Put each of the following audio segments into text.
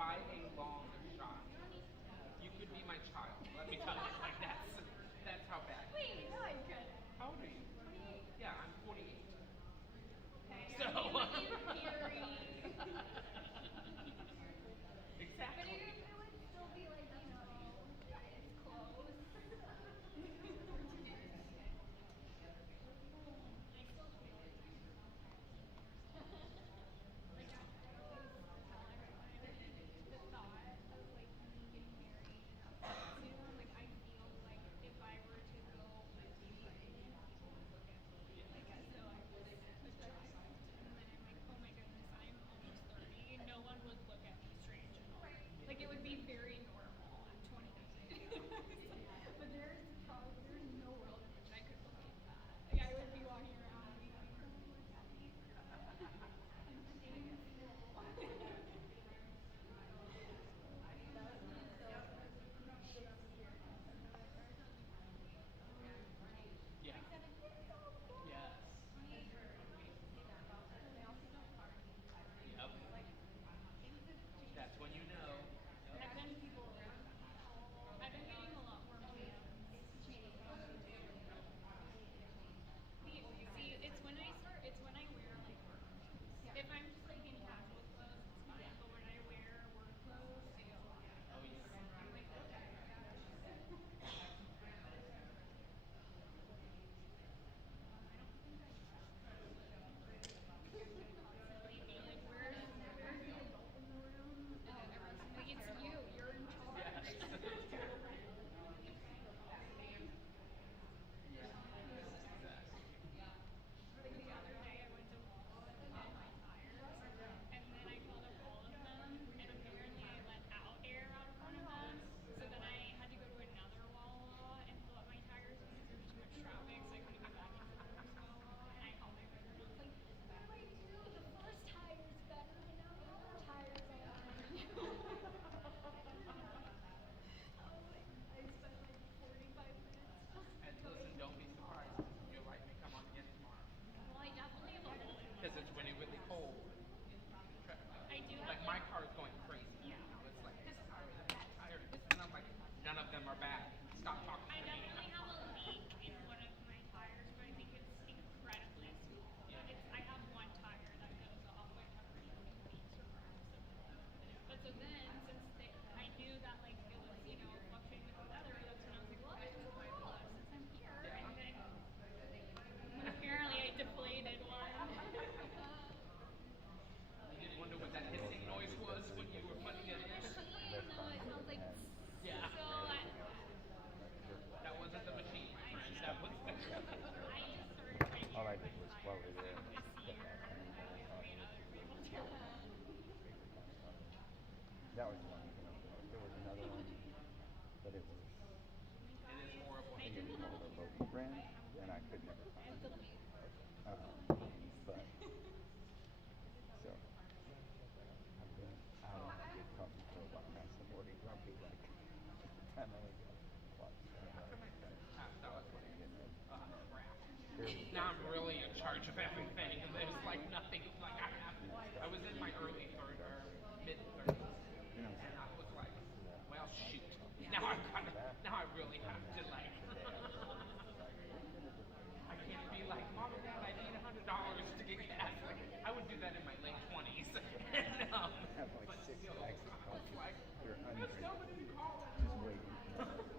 by a long shot. You could be my child. Let me tell you, like that's how bad. Wait, no, I couldn't. How old are you? 28. Yeah, I'm 48. Okay, So. I mean, in theory. But Exactly. it would still be like, it's close. I still feel like I'm like I always tell everyone the thought of like me getting married soon, like I feel like if I were to go pregnant, people would look at me like as though I was a child. And then I'm like, oh my goodness, I'm almost 30. No one would look at me strange at all. Like it would be very normal. I'm 29. But there's no world in which I could believe that. Like I would be walking around being like, oh, look at me. I'm staying in school. That would be so funny. Yeah. Yes. They also don't party. Yep. Like things have That's when you changed. know. Yep. I've been getting a lot more bands. See, it's when I wear like work clothes. If I'm just like in casual clothes, it's fine. But when I wear work clothes, Oh yeah. I'm like, okay. I don't think I like I'm gonna constantly be like, where's the adult in the room? And everyone's gonna be like, it's you, you're in charge. Yes. Yeah. Exactly. Like the other day, I went to Wawa to get my tires, and then I filled up all of them, and apparently I let air out of one of them. So then I had to go to another Wawa and fill up my tires because there was too much traffic, so I couldn't get back into the next Wawa. And I called my brother, and I was like, "What do I do? The first tire's better, but now the other tires aren't." I spent like 45 minutes And just listen, going don't to be surprised Wawa. if your light may come on again tomorrow. Well, I definitely have a hole in one Because of my it's really, tires. really cold. I do have Like my like, car is going crazy right yeah. now. It's like this tire, that tire, this, and I'm like, none of them are bad. Stop talking I to me. definitely have a leak in one of my tires, but I think it's incredibly small. Yeah. Like I have one tire that goes off like every few weeks or cracks a bit. But so then, I knew that like it was fluctuating with the weather, that's when I was like, well, I'll just do Wawa since I'm here. Yeah. And then apparently I deflated one. You didn't wonder what that hissing noise was when you were putting it The in? machine, no, it sounds like. Yeah. So That wasn't the machine, my I friend. just That was. I just started putting All air I in my did was float tires it out in, of the get sear. that clean, I always made other people do that. that was one, there was another one, but it was, It is horrible. I I think it was didn't have called a a leak. local I brand, have a and I leak. could never find It's a it. leak. But, so, I don't know, I get coffee for about past the 40 grumpy, like, the time I wake up, watch, After my parents passed out, what are you getting ready? crap. Here Now I'm really in charge of everything, and there's like nothing. Like I was in my early 30s or mid 30s, and I was like, well, shoot. Now I really have to like. I can't be like, Mom and Dad, I need $100 to get gas. Like I would do that in my late 20s, and, have like but six still, bags of I was coffee. like, You're there's undrinking. nobody to call Just waiting. anymore.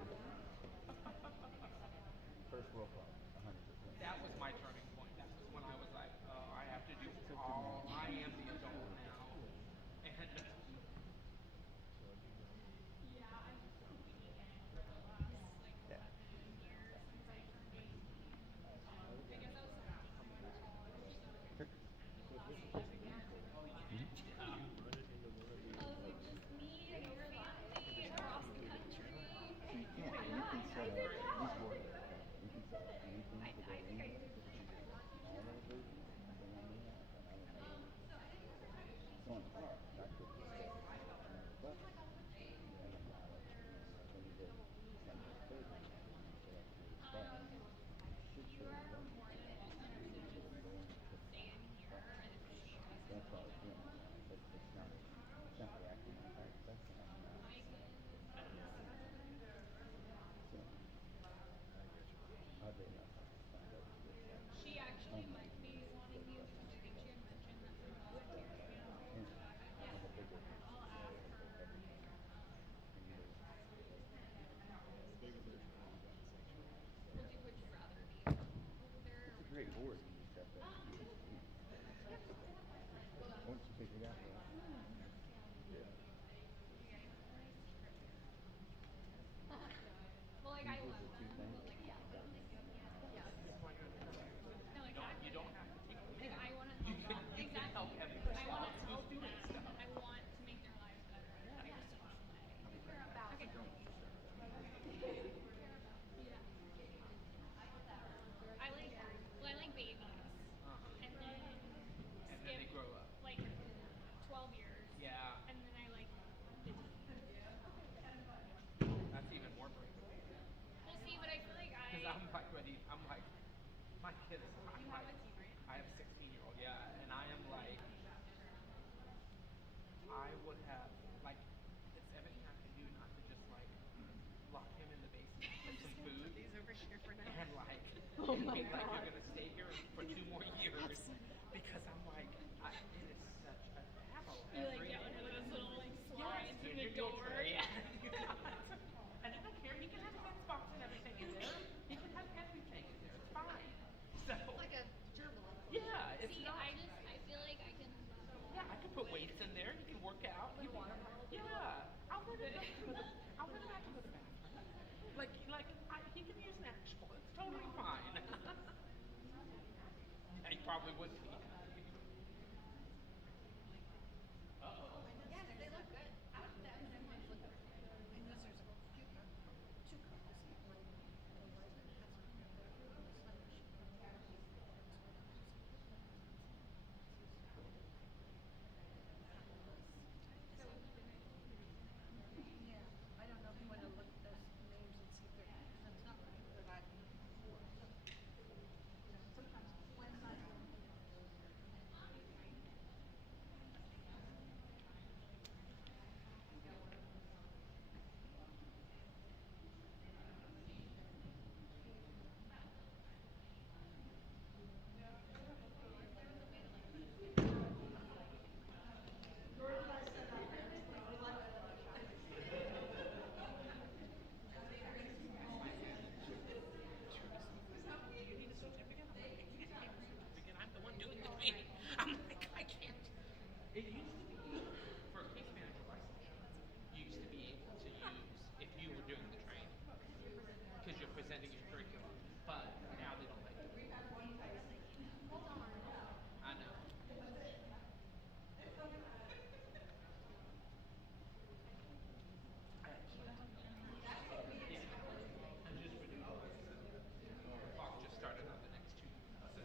lock him in the basement, put some food, These over here for now. and like, Oh and my be like, God. you're gonna stay here for 2 more years, because I'm like, it is such a battle You like every get one of day. those little like Yes, slides through the you'll door. turn. Yeah. And I don't care. He can have an Xbox and everything in there. He can have everything in there. It's fine. So It's like a gerbil enclosure. yeah, it's See, not. I feel like I can Yeah, I can put weights in there. He can work out. Like a water bottle? Yeah, I'll let him go to the. I'll let him out to go to the bathroom. He can use an actual. It's totally fine. He probably would be. Uh oh. Yeah, they look good. I don't think the M&M ones look good. I know there's a few two couples here. The wife and husband in their bedroom, and the son was she put the baby in the bed, so the kids put the baby in the Yeah, I don't know if you want to look at those names and see if they're, that's not right, but I, you know, sometimes when I, Do you need a certificate? I'm like, I can't take a certificate. I'm the one doing the training. I'm like, I can't. It used to be for a case manager license. You used to be able to use if you were doing the training because you're presenting your curriculum. But now they don't let you. I know. I actually have to go. Yeah. And just ridiculous. The clock just started on the next two. So.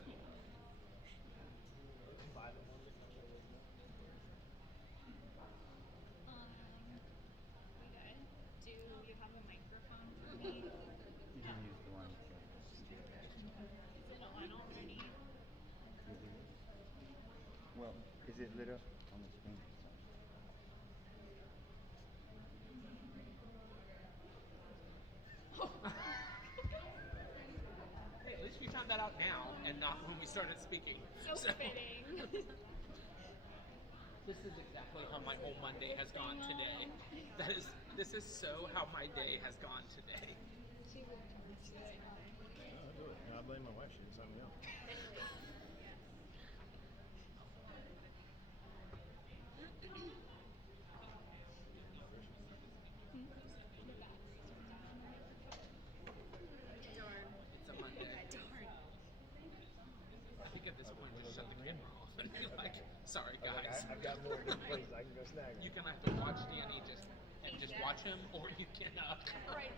We good? Do you have a microphone for me? You can use the one for CJ. Is it on already? Well, is it lit up on the screen? Hey, at least we found that out now and not when we started speaking. So fitting. This is exactly how my whole Monday has gone today. This is so how my day has gone today. She would miss you today. I'll do it. No, I blame my wife. She didn't sign me up. The batteries are down. darn. It's a Monday. Darn. I think at this point Windows just shut the open again? camera off and be like, sorry I was like, guys. I've got more good places I can go snag. You can either watch Danny just watch him, or you can Right.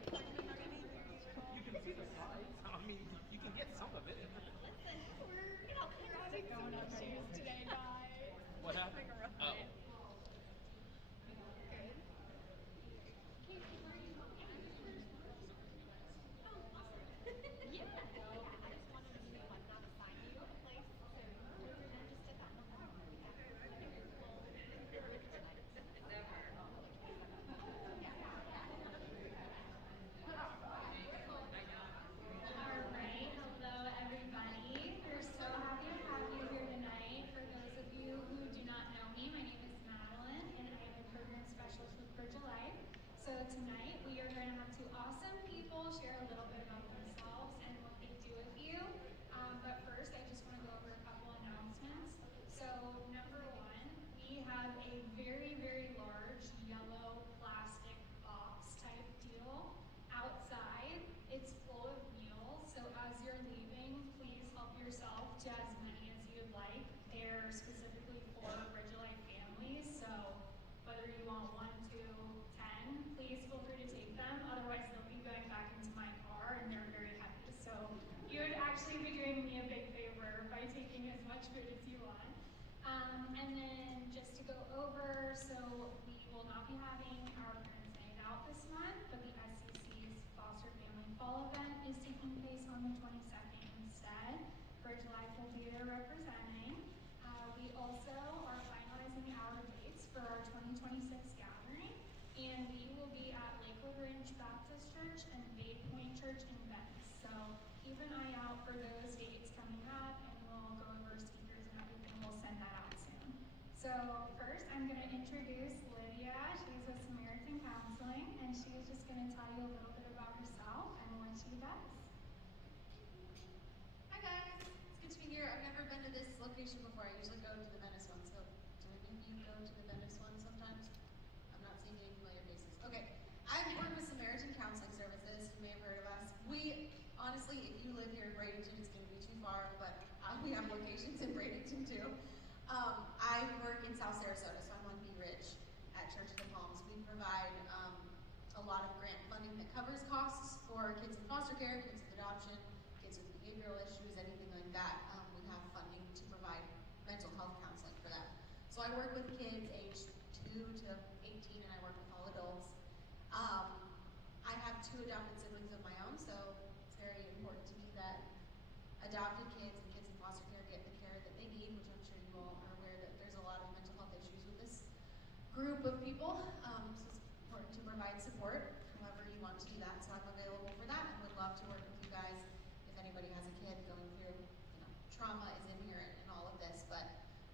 you can see the slides. I mean, you can get some of it. Listen, we're having some issues today, guys. What happened? Having a rough Oh. night. Good. Casey, where are you going? Oh, awesome. Yeah. I just wanted to like not assign you a place soon. And then just did that one more. Alright, hello everybody. We're so happy to have you here tonight. For those of you who do not know me, my name is Madeline and I am a program specialist with Bridge of Life. So tonight we are going to have two awesome people share a little bit about themselves and what they do with you. But first I just want to go over a couple announcements. So number one, we have a very, very large yellow plastic box type deal outside. It's full of meals, so as you're leaving, please help yourself to as many as you'd like. They're specifically for Bridge of Life families, so whether you want 1, 2, 10, please feel free to take them. Otherwise, they'll be going back into my car, and they're very heavy. So you would actually be doing me a big favor by taking as much food as you want. And then just to go over, so we will not be having our Parents Night Out this month, but the SCC's Foster Family Fall event is taking place on the 22nd instead. Bridge Life will be there representing. We also are finalizing our dates for our 2026 gathering, and we will be at Lakewood Ranch Baptist Church keep an eye out for those dates coming up, and we'll go over speakers and everything. We'll send that out soon. So first, I'm going to introduce Lydia. She's with Samaritan Counseling, and she's just going to tell you a little bit about herself and what she does. Hi guys, it's good to be here. I've never been to this location before. I usually go to the Venice one, so do any of you go to the Venice one sometimes? I'm not seeing any familiar faces. Okay, I work with Samaritan Counseling Services. You may have heard of us. We, honestly, if you live here in Bradenton, it's going to be too far, but we have locations in Bradenton too. I work in South Sarasota, so I'm on Bee Ridge at Church of the Palms. We provide a lot of grant funding that covers costs for kids in foster care, kids with adoption, kids with behavioral issues, anything like that. We have funding to provide mental health counseling for that. So I work with kids aged 2 to 18, and I work with all adults. I have 2 adopted siblings of my own, so it's very important to me that adopted kids and kids in foster care get the care that they need, which I'm sure you all are aware that there's a lot of mental health issues with this group of people. So it's important to provide support however you want to do that. So I'm available for that and would love to work with you guys if anybody has a kid going through, trauma is in here and all of this, but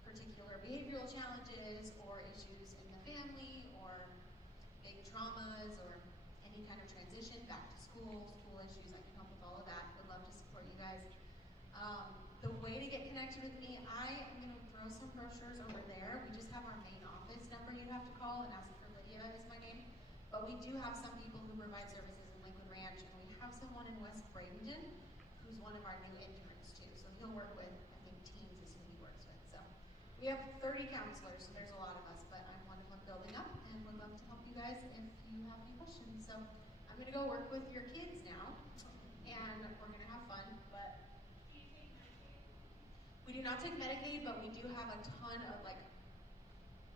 particular behavioral challenges or issues in the family or big traumas or any kind of transition back to school issues, I can help with all of that. Would love to support you guys. The way to get connected with me, I am going to throw some brochures over there. We just have our main office number you have to call and ask for Lydia is my name. But we do have some people who provide services in Lakewood Ranch, and we have someone in West Bradenton who's one of our new interns too. So he'll work with, I think, teens is who he works with. So we have 30 counselors, so there's a lot of us, but I'm one of them building up and would love to help you guys if you have any questions. So I'm going to go work with your kids now, and we're going to have fun, but we do not take Medicaid, but we do have a ton of,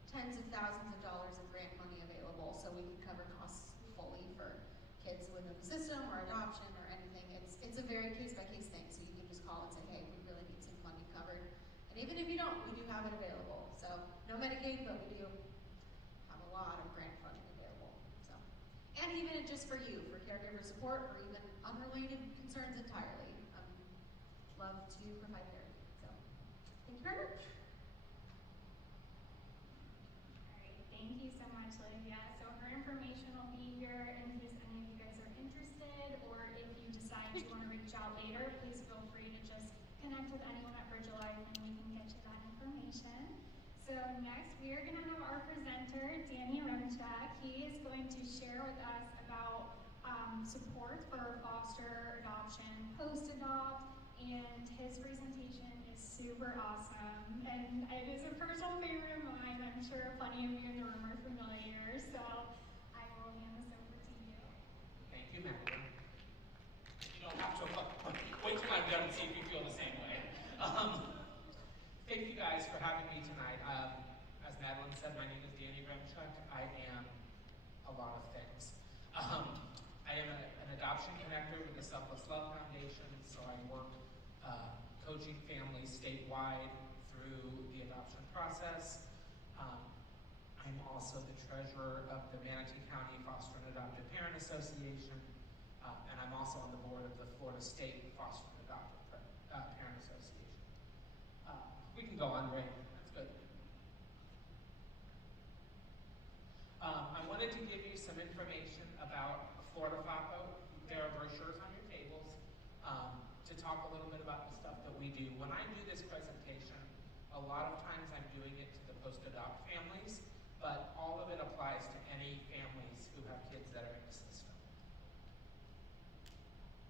tens of thousands of dollars of grant money available, so we can cover costs fully for kids within the system or adoption or anything. It's a very case-by-case thing, so you can just call and say, hey, we really need some money covered. And even if you don't, we do have it available. So no Medicaid, but we do have a lot of grant funding available. So, and even just for you, for caregiver support or even unrelated concerns entirely, love to provide therapy. So thank you very much. Thank you so much, Lydia. So her information will be here in case any of you guys are interested, or if you decide you want to reach out later, please feel free to just connect with anyone at Bridge of Life and we can get you that information. So next we are going to have our presenter, Danny Remchak. He is going to share with us about support for foster adoption, post-adopt, and his presentation is super awesome, and it is a personal favorite of mine. I'm sure plenty of you in the room are familiar, so I will hand this over to you. Thank you, Madeline. You don't have to wait till I'm done and see if you feel the same way. Thank you guys for having me tonight. As Madeline said, my name is Danny Remchuk. I am a lot of things. I am an adoption connector with the Selfless Love Foundation, so I work coaching families statewide through the adoption process. I'm also the treasurer of the Manatee County Foster and Adoptive Parent Association, and I'm also on the board of the Florida State Foster and Adoptive Parent Association. We can go on, right? That's good. I wanted to give you some information about Florida FAPO. There are brochures on your tables to talk a little bit about the stuff that we do. When I do this presentation, a lot of times I'm doing it to the post-adopt families, but all of it applies to any families who have kids that are in the system.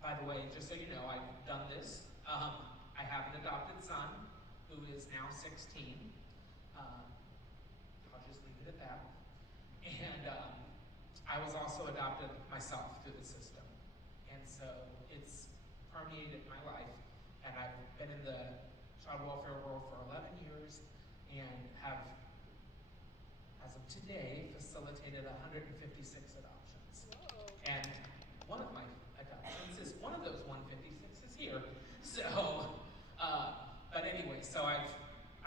By the way, just so you know, I've done this. I have an adopted son who is now 16. I'll just leave it at that. And I was also adopted myself through the system. And so it's permeated my life. And I've been in the child welfare world for 11 years and have, as of today, facilitated 156 adoptions. Whoa. And one of my adoptions is one of those 156 is here. So, but anyway, so I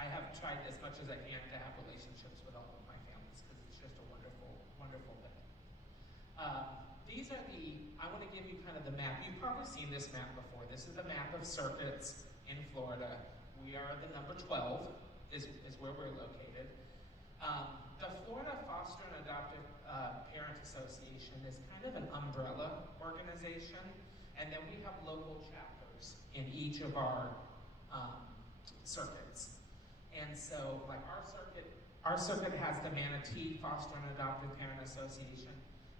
have tried as much as I can to have relationships with all of my families because it's just a wonderful, wonderful thing. These are I want to give you kind of the map map, you've probably seen this map before. This is the map of circuits in Florida. We are the number 12 is where we're located. The Florida Foster and Adoptive Parent Association is kind of an umbrella organization, and then we have local chapters in each of our circuits. And so, like our circuit has the Manatee Foster and Adoptive Parent Association.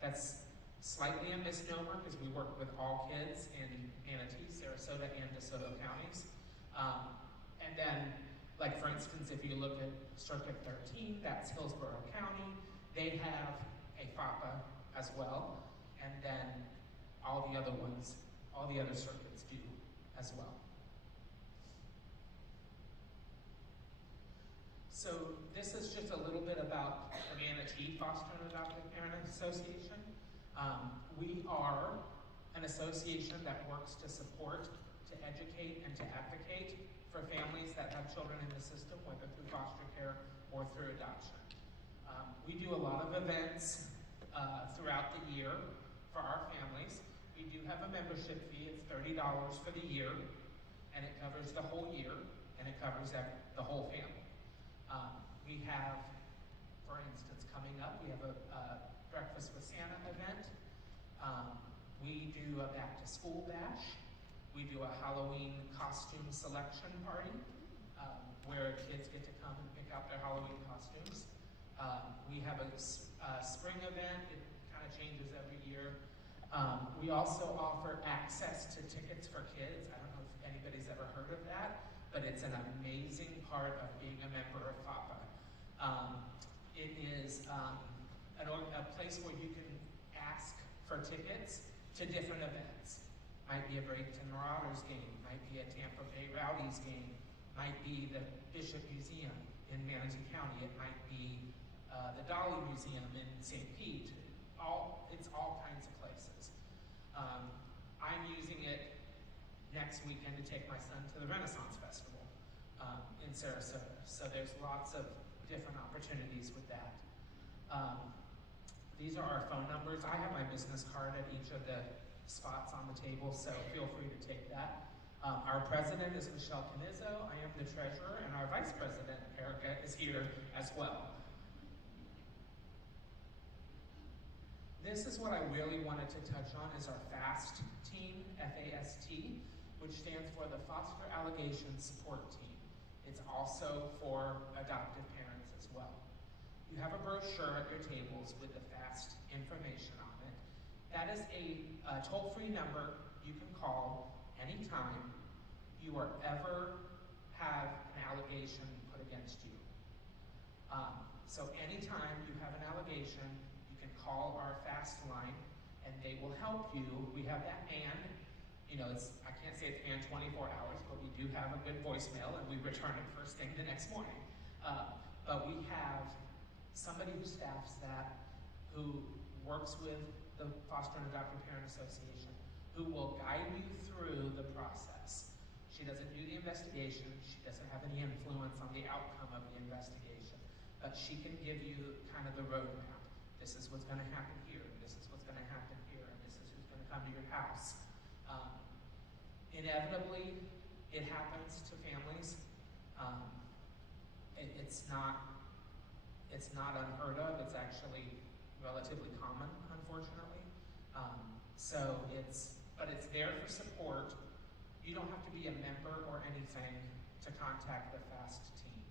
That's slightly a misnomer because we work with all kids in Manatee, Sarasota, and DeSoto counties. And then, like for instance, if you look at Circuit 13, that's Hillsborough County. They have a FAPA as well. And then all the other ones, all the other circuits do as well. So this is just a little bit about the Manatee Foster and Adoptive Parent Association. We are an association that works to support, to educate, and to advocate for families that have children in the system, whether through foster care or through adoption. We do a lot of events throughout the year for our families. We do have a membership fee. It's $30 for the year, and it covers the whole year, and it covers the whole family. We have, for instance, coming up, we have a Breakfast with Santa event. We do a back to school bash. We do a Halloween costume selection party where kids get to come and pick out their Halloween costumes. We have a spring event. It kind of changes every year. We also offer access to tickets for kids. I don't know if anybody's ever heard of that, but it's an amazing part of being a member of FAPA. It is a place where you can ask for tickets to different events. Might be a Bradenton Marauders game, might be a Tampa Bay Rowdies game, might be the Bishop Museum in Manatee County, it might be the Dolly Museum in St. Pete. It's all kinds of places. I'm using it next weekend to take my son to the Renaissance Festival in Sarasota. So there's lots of different opportunities with that. These are our phone numbers. I have my business card at each of the spots on the table, so feel free to take that. Our president is Michelle Canizzo. I am the treasurer, and our vice president, Erica, is here as well. This is what I really wanted to touch on is our FAST team, F-A-S-T, which stands for the Foster Allegation Support Team. It's also for adoptive parents as well. You have a brochure at your tables with the FAST information on it. That is a toll-free number you can call anytime you or ever have an allegation put against you. So anytime you have an allegation, you can call our FAST line and they will help you. We have that man, I can't say it's manned 24 hours, but we do have a good voicemail and we return it first thing the next morning. But we have somebody who staffs that, who works with the Foster and Adoptive Parent Association, who will guide you through the process. She doesn't do the investigation. She doesn't have any influence on the outcome of the investigation, but she can give you kind of the roadmap. This is what's going to happen here, and this is what's going to happen here, and this is who's going to come to your house. Inevitably, it happens to families. It's not unheard of. It's actually relatively common, unfortunately. But it's there for support. You don't have to be a member or anything to contact the FAST team.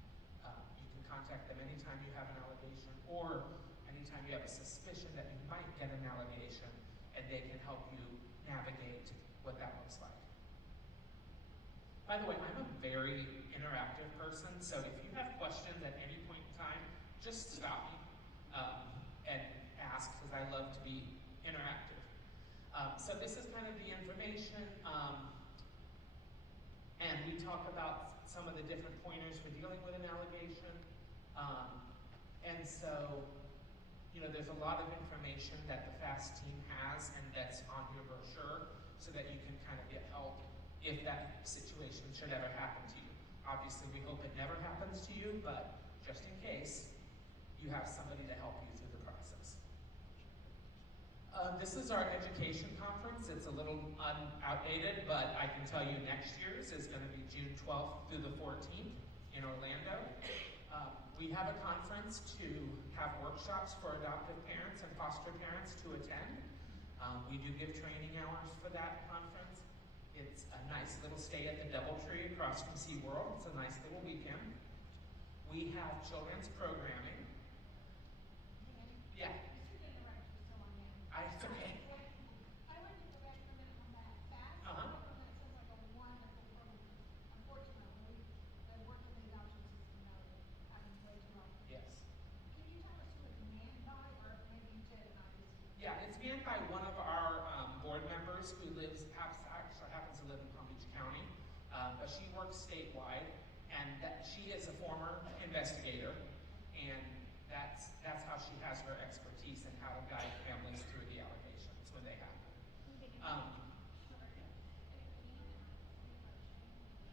You can contact them anytime you have an allegation or anytime you have a suspicion that you might get an allegation, and they can help you navigate what that looks like. By the way, I'm a very interactive person, so if you have questions at any point in time, just stop me and ask, because I love to be interactive. So this is kind of the information, and we talk about some of the different pointers for dealing with an allegation. And so, there's a lot of information that the FAST team has and that's on your brochure so that you can kind of get help if that situation should ever happen to you. Obviously, we hope it never happens to you, but just in case, you have somebody to help you through the process. This is our education conference. It's a little outdated, but I can tell you next year's is going to be June 12th through the 14th in Orlando. We have a conference to have workshops for adoptive parents and foster parents to attend. We do give training hours for that conference. It's a nice little stay at the DoubleTree across from SeaWorld. It's a nice little weekend. We have children's programming. Yeah. It's okay. I wanted to go back for a minute on that fast. Uh-huh. That sounds like a wonderful program. Unfortunately, I work in the adoption system now. It happens way too often. Yes. Can you tell us who it's manned by, or maybe you did and I just... Yeah, it's manned by one of our board members who actually happens to live in Palm Beach County, but she works statewide, and she is a former investigator, and that's how she has her expertise in how to guide families through the allegations when they happen.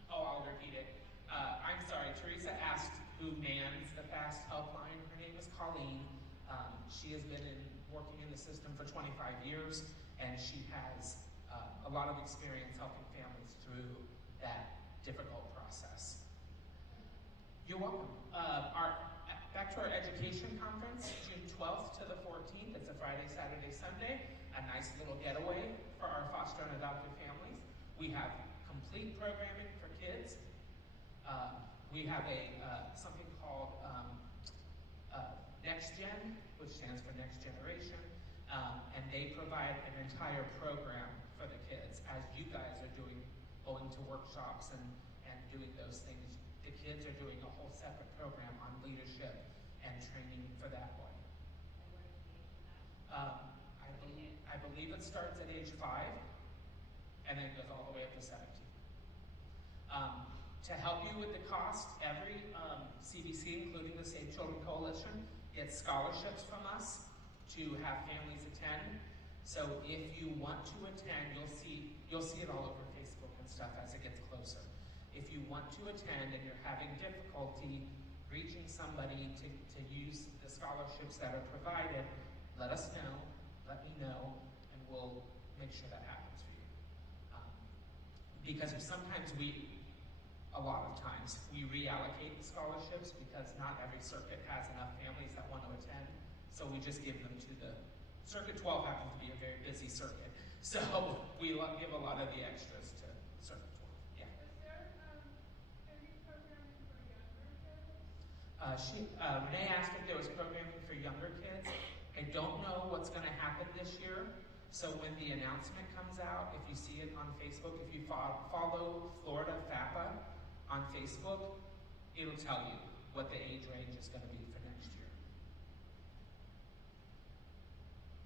I'll repeat it. I'm sorry, Teresa asked who mans the FAST helpline. Her name is Colleen. She has been working in the system for 25 years, and she has a lot of experience helping families through that difficult process. You're welcome. Back to our education conference, June 12th to the 14th. It's a Friday, Saturday, Sunday. A nice little getaway for our foster and adoptive families. We have complete programming for kids. We have something called Next Gen, which stands for Next Generation, and they provide an entire program for the kids. As you guys are going to workshops and doing those things, the kids are doing a whole separate program on leadership and training for that one. I believe it starts at age 5 and then goes all the way up to 17. To help you with the cost, every CBC, including the Save Children Coalition, gets scholarships from us to have families attend. So if you want to attend, you'll see it all over Facebook and stuff as it gets closer. If you want to attend and you're having difficulty reaching somebody to use the scholarships that are provided, let us know, let me know, and we'll make sure that happens for you. Because a lot of times, we reallocate the scholarships because not every circuit has enough families that want to attend, so we just give them to the, Circuit 12 happens to be a very busy circuit, so we give a lot of the extras to Circuit 12, yeah. Is there any programming for younger kids? Renee asked if there was programming for younger kids. I don't know what's going to happen this year, so when the announcement comes out, if you see it on Facebook, if you follow Florida FAPA on Facebook, it'll tell you what the age range is going to be for next year.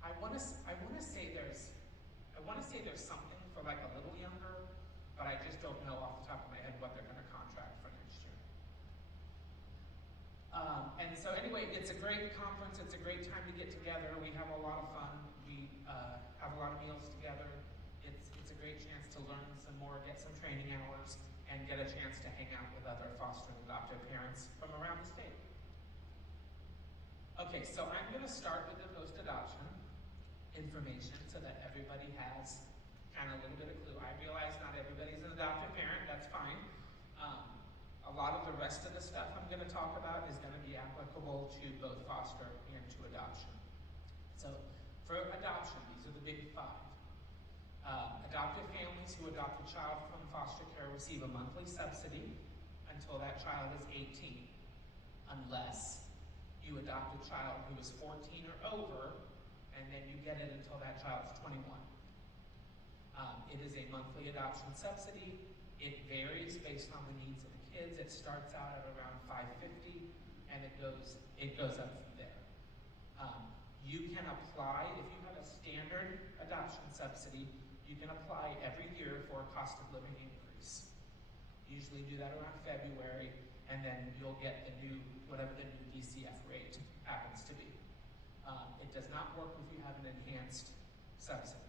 I want to say there's something for like a little younger, but I just don't know off the top of my head what they're going to contract for next year. And so anyway, it's a great conference. It's a great time to get together. We have a lot of fun. We have a lot of meals together. It's a great chance to learn some more, get some training hours, and get a chance to hang out with other foster and adoptive parents from around the state. Okay, so I'm going to start with the post-adoption information so that everybody has kind of a little bit of clue. I realize not everybody's an adoptive parent, that's fine. A lot of the rest of the stuff I'm going to talk about is going to be applicable to both foster and to adoption. So for adoption, these are the big 5. Adoptive families who adopt a child from foster care receive a monthly subsidy until that child is 18, unless you adopt a child who is 14 or over, and then you get it until that child's 21. It is a monthly adoption subsidy. It varies based on the needs of the kids. It starts out at around $550, and it goes up from there. You can apply, if you have a standard adoption subsidy, you can apply every year for a cost of living increase. Usually do that around February, and then you'll get whatever the new DCF rate happens to be. It does not work if you have an enhanced subsidy.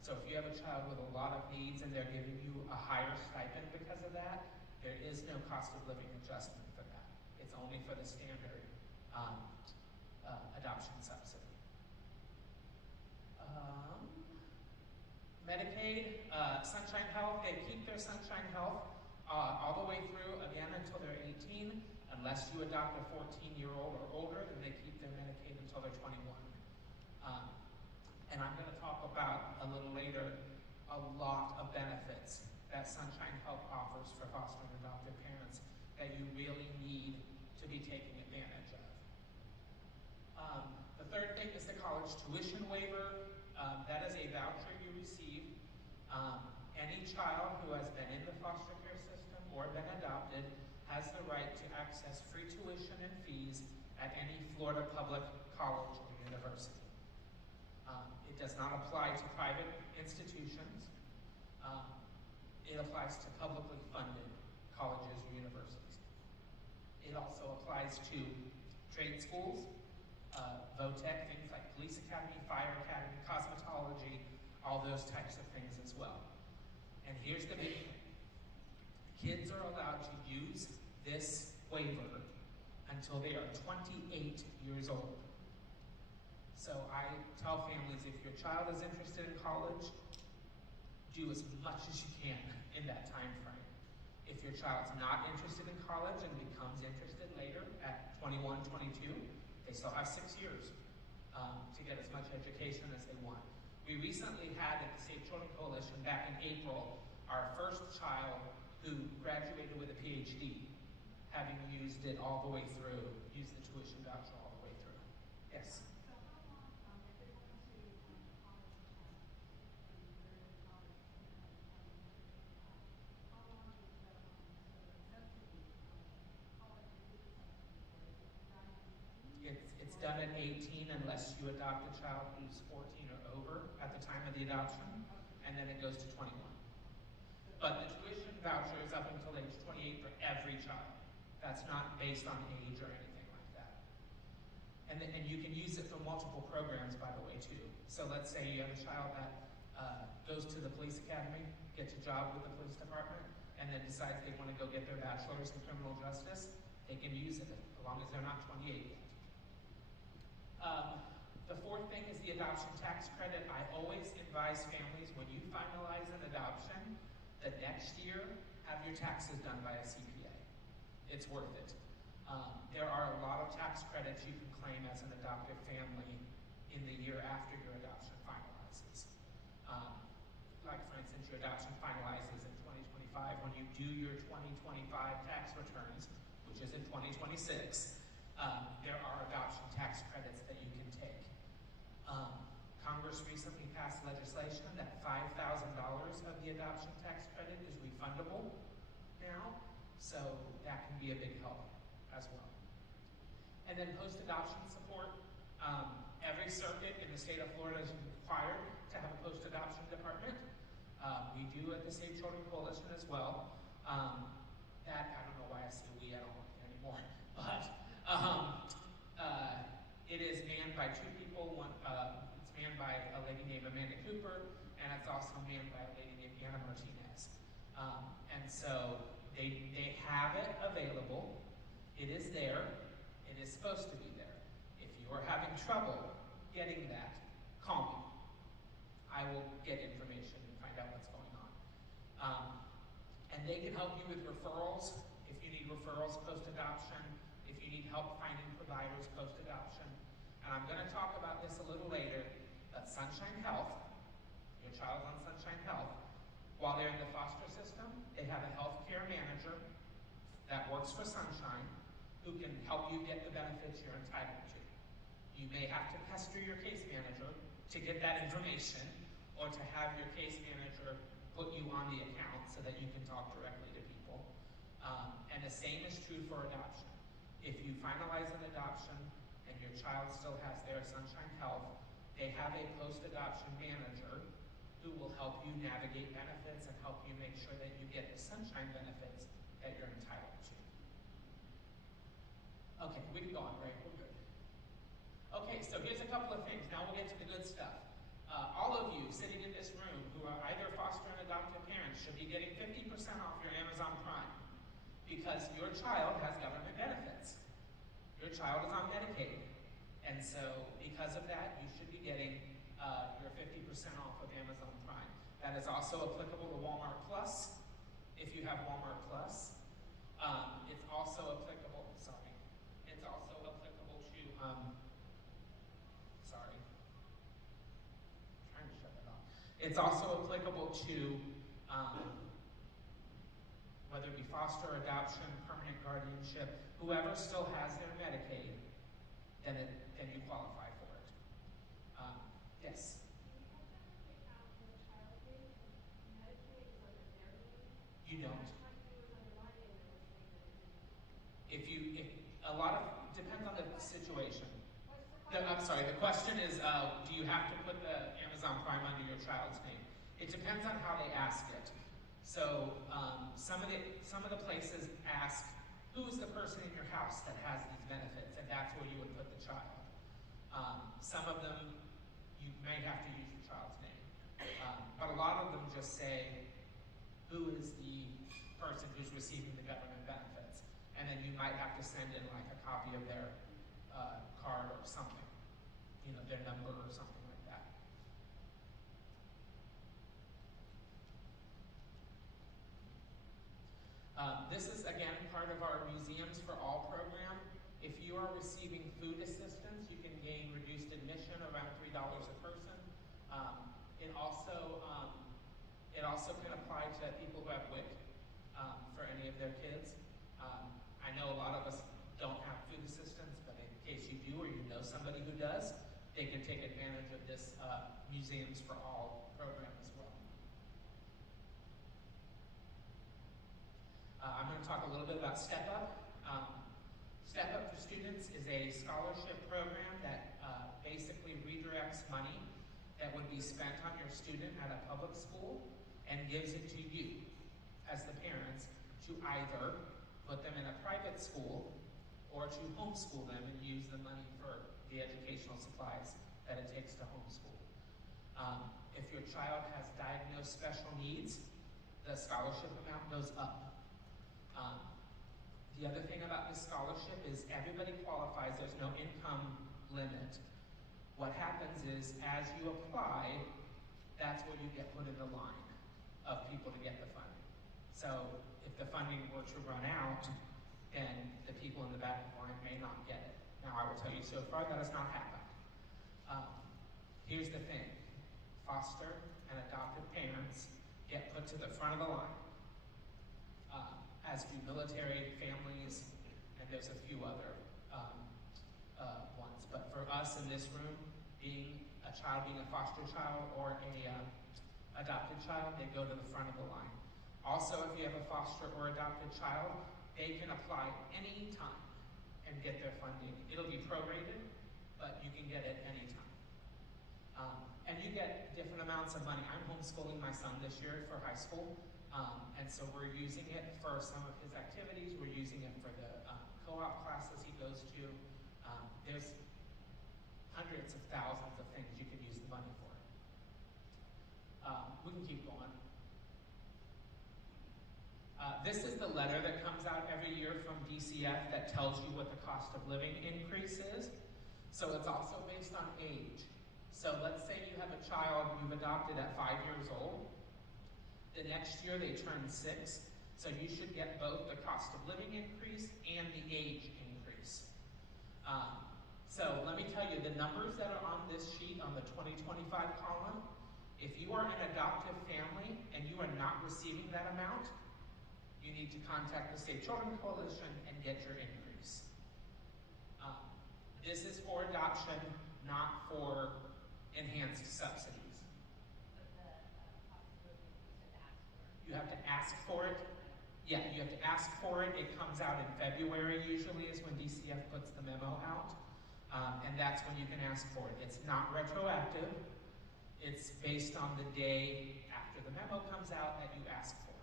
So if you have a child with a lot of needs and they're giving you a higher stipend because of that, there is no cost of living adjustment for that. It's only for the standard adoption subsidy. Sunshine Health, they keep their Sunshine Health all the way through, again, until they're 18. Unless you adopt a 14-year-old or older, then they keep their Medicaid until they're 21. And I'm going to talk about a little later a lot of benefits that Sunshine Health offers for foster and adoptive parents that you really need to be taking advantage of. The third thing is the college tuition waiver. That is a voucher you receive. Any child who has been in the foster care system or been adopted has the right to access free tuition and fees at any Florida public college or university. It does not apply to private institutions. It applies to publicly funded colleges or universities. It also applies to trade schools, VOTEC, things like police academy, fire academy, cosmetology, all those types of things as well. And here's the big thing. Kids are allowed to use this waiver until they are 28 years old. So I tell families, if your child is interested in college, do as much as you can in that time frame. If your child's not interested in college and becomes interested later at 21, 22, they still have 6 years to get as much education as they want. We recently had at the Save Children Coalition back in April, our first child who graduated with a PhD, having used it all the way through, used the tuition voucher all the way through. Yes? So how long, if they're going to college and they're in college, how long is the subsidy, college degree subsidy for? Is it done at 18? It's done at 18 unless you adopt a child who's 14 or over at the time of the adoption, and then it goes to 21. But the tuition voucher is up until age 28 for every child. That's not based on age or anything like that. And you can use it for multiple programs, by the way, too. So let's say you have a child that goes to the police academy, gets a job with the police department, and then decides they want to go get their bachelor's in criminal justice, they can use it as long as they're not 28 yet. The fourth thing is the adoption tax credit. I always advise families, when you finalize an adoption, the next year, have your taxes done by a CPA. It's worth it. There are a lot of tax credits you can claim as an adoptive family in the year after your adoption finalizes. Like for instance, your adoption finalizes in 2025. When you do your 2025 tax returns, which is in 2026, there are adoption tax credits that you can take. Congress recently passed legislation that $5,000 of the adoption tax credit is refundable now, so that can be a big help as well. And then post-adoption support. Every circuit in the state of Florida is required to have a post-adoption department. We do at the Save Children Coalition as well. That, I don't know why I say we, I don't work there anymore, but it is manned by two people. It's manned by a lady named Amanda Cooper, and it's also manned by a lady named Anna Martinez. And so they have it available. It is there. It is supposed to be there. If you are having trouble getting that, call me. I will get information and find out what's going on. And they can help you with referrals if you need referrals post-adoption, if you need help finding providers post-adoption. And I'm going to talk about this a little later, but Sunshine Health, your child's on Sunshine Health, while they're in the foster system, they have a health care manager that works for Sunshine who can help you get the benefits you're entitled to. You may have to pester your case manager to get that information, or to have your case manager put you on the account so that you can talk directly to people. And the same is true for adoption. If you finalize an adoption and your child still has their Sunshine Health, they have a post-adoption manager who will help you navigate benefits and help you make sure that you get the Sunshine benefits that you're entitled to. Okay, we can go on, right? We're good. Okay, so here's a couple of things. Now we'll get to the good stuff. All of you sitting in this room who are either foster and adoptive parents should be getting 50% off your Amazon Prime because your child has government benefits. Your child is on Medicaid. And so because of that, you should be getting your 50% off of Amazon Prime. That is also applicable to Walmart Plus, if you have Walmart Plus. It's also applicable, sorry, it's also applicable to, sorry, I'm trying to shut that off. It's also applicable to, whether it be foster, adoption, permanent guardianship, whoever still has their Medicaid, then you qualify for it. Yes? You don't. Depends on the situation. I'm sorry, the question is, do you have to put the Amazon Prime under your child's name? It depends on how they ask it. So, some of the places ask, who's the person in your house that has these benefits? And that's where you would put the child. Some of them, you may have to use the child's name. But a lot of them just say, who is the person who's receiving the government benefits? And then you might have to send in like a copy of their card or something, their number or something like that. This is, again, part of our Museums for All program. If you are receiving food assistance, you can gain reduced admission around $3 a person. It also can apply to people who have WIC for any of their kids. I know a lot of us don't have food assistance, but in case you do or you know somebody who does, they can take advantage of this Museums for All program as well. I'm going to talk a little bit about Step Up. Step Up for Students is a scholarship program that basically redirects money that would be spent on your student at a public school and gives it to you as the parents to either put them in a private school or to homeschool them and use the money for the educational supplies that it takes to homeschool. If your child has diagnosed special needs, the scholarship amount goes up. The other thing about this scholarship is everybody qualifies. There's no income limit. What happens is, as you apply, that's where you get put in the line of people to get the funding. So if the funding were to run out, then the people in the back of the line may not get it. Now, I will tell you so far that has not happened. Here's the thing. Foster and adoptive parents get put to the front of the line, as do military families, and there's a few other ones. But for us in this room, being a foster child or a adopted child, they go to the front of the line. Also, if you have a foster or adopted child, they can apply any time and get their funding. It'll be prorated, but you can get it any time. And you get different amounts of money. I'm homeschooling my son this year for high school, and so we're using it for some of his activities. We're using it for the co-op classes he goes to. There's hundreds of thousands of things you could use the money for. We can keep going. This is the letter that comes out every year from DCF that tells you what the cost of living increase is. So it's also based on age. So let's say you have a child you've adopted at 5 years old. The next year they turn 6. So you should get both the cost of living increase and the age increase. So let me tell you, the numbers that are on this sheet on the 2025 column, if you are an adoptive family and you are not receiving that amount, you need to contact the State Children's Coalition and get your increase. This is for adoption, not for enhanced subsidies. You have to ask for it. Yeah, you have to ask for it. It comes out in February usually is when DCF puts the memo out. And that's when you can ask for it. It's not retroactive. It's based on the day after the memo comes out that you ask for it.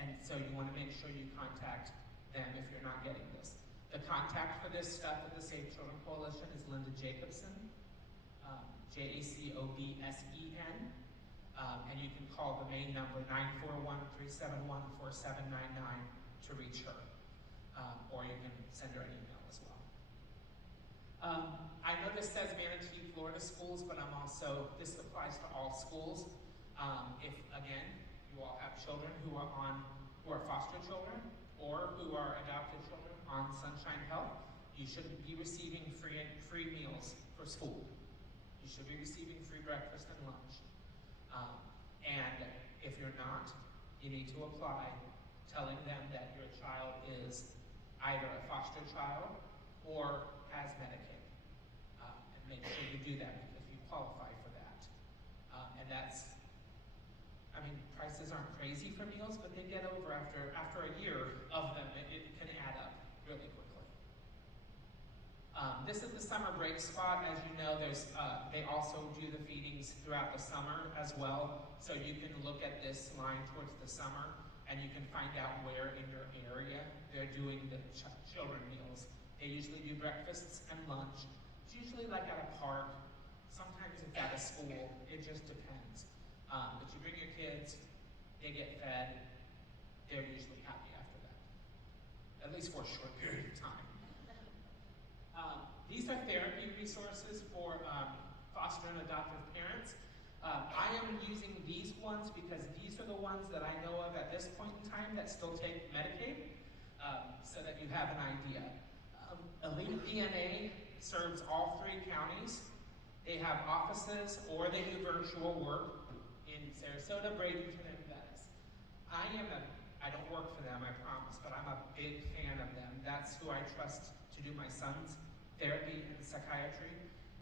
And so you want to make sure you contact them if you're not getting this. The contact for this stuff at the Save Children Coalition is Linda Jacobson, Jacobsen. And you can call the main number, 941-371-4799 to reach her. Or you can send her an email as well. I know that this says Manatee, Florida schools, but this applies to all schools. If, again, you all have children who are foster children or who are adopted children on Sunshine Health, you should be receiving free meals for school. You should be receiving free breakfast and lunch. And if you're not, you need to apply telling them that your child is either a foster child or has Medicaid. And make sure you do that because you qualify for that. And that's, I mean, prices aren't crazy for meals, but they get over after a year of them. It can add up really quickly. This is the summer break spot. As you know, they also do the feedings throughout the summer as well. So you can look at this line towards the summer and you can find out where in your area they're doing the children meals. They usually do breakfasts and lunch. It's usually like at a park. Sometimes it's at a school. It just depends. But you bring your kids, they get fed, they're usually happy after that. At least for a short period of time. These are therapy resources for foster and adoptive parents. I am using these ones because these are the ones that I know of at this point in time that still take Medicaid, so that you have an idea. Elite DNA serves all 3 counties. They have offices or they do virtual work in Sarasota, Bradenton, and Venice. I don't work for them, I promise, but I'm a big fan of them. That's who I trust to do my son's therapy and psychiatry.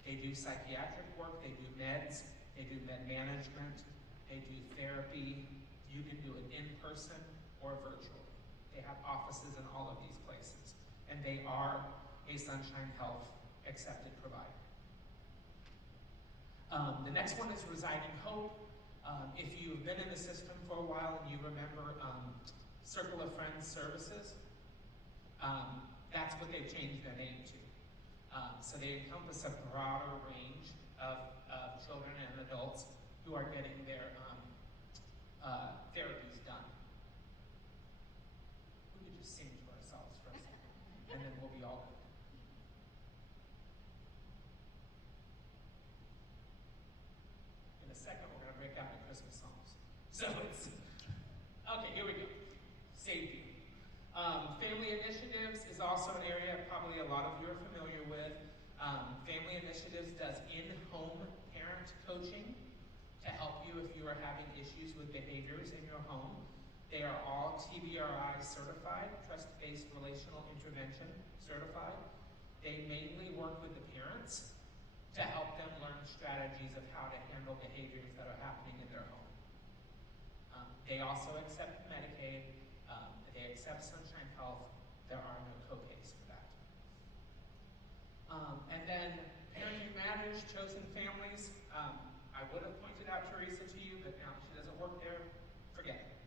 They do psychiatric work, they do meds, they do med management, they do therapy. You can do it in person or virtually. They have offices in all of these places, and they are a Sunshine Health accepted provider. The next one is Residing Hope. If you've been in the system for a while and you remember Circle of Friends Services, that's what they've changed their name to. So they encompass a broader range of children and adults who are getting their therapies done. We could just sing to ourselves for a second, and then we'll be all good. In a second, we're going to break out the Christmas songs. So it's, okay, here we go. Safety. Family Initiatives is also an area probably a lot of you are familiar with. Family Initiatives does in-home parent coaching to help you if you are having issues with behaviors in your home. They are all TBRI certified, Trust-Based Relational Intervention certified. They mainly work with the parents to help them learn strategies of how to handle behaviors that are happening in their home. They also accept Medicaid. They accept Sunshine Health. There are no co-pays for that. And then Parenting Matters, Chosen Families. I would have pointed out Teresa to you, but now she doesn't work there. Forget it.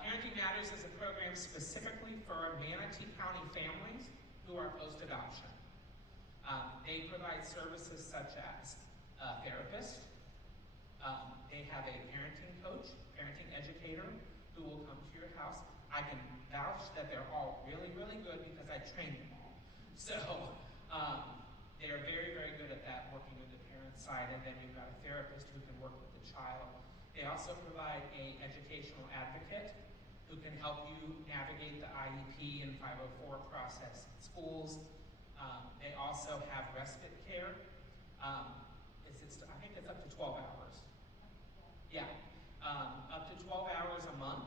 Parenting Matters is a program specifically for Manatee County families who are post-adoption. They provide services such as a therapist. They have a parenting coach, parenting educator, who will come to your house. I can vouch that they're all really, really good because I trained them all. So they are very, very good at that, working with the parent side, and then you've got a therapist who can work with the child. They also provide an educational advocate who can help you navigate the IEP and 504 process in schools. They also have respite care. I think it's up to 12 hours. Yeah, up to 12 hours a month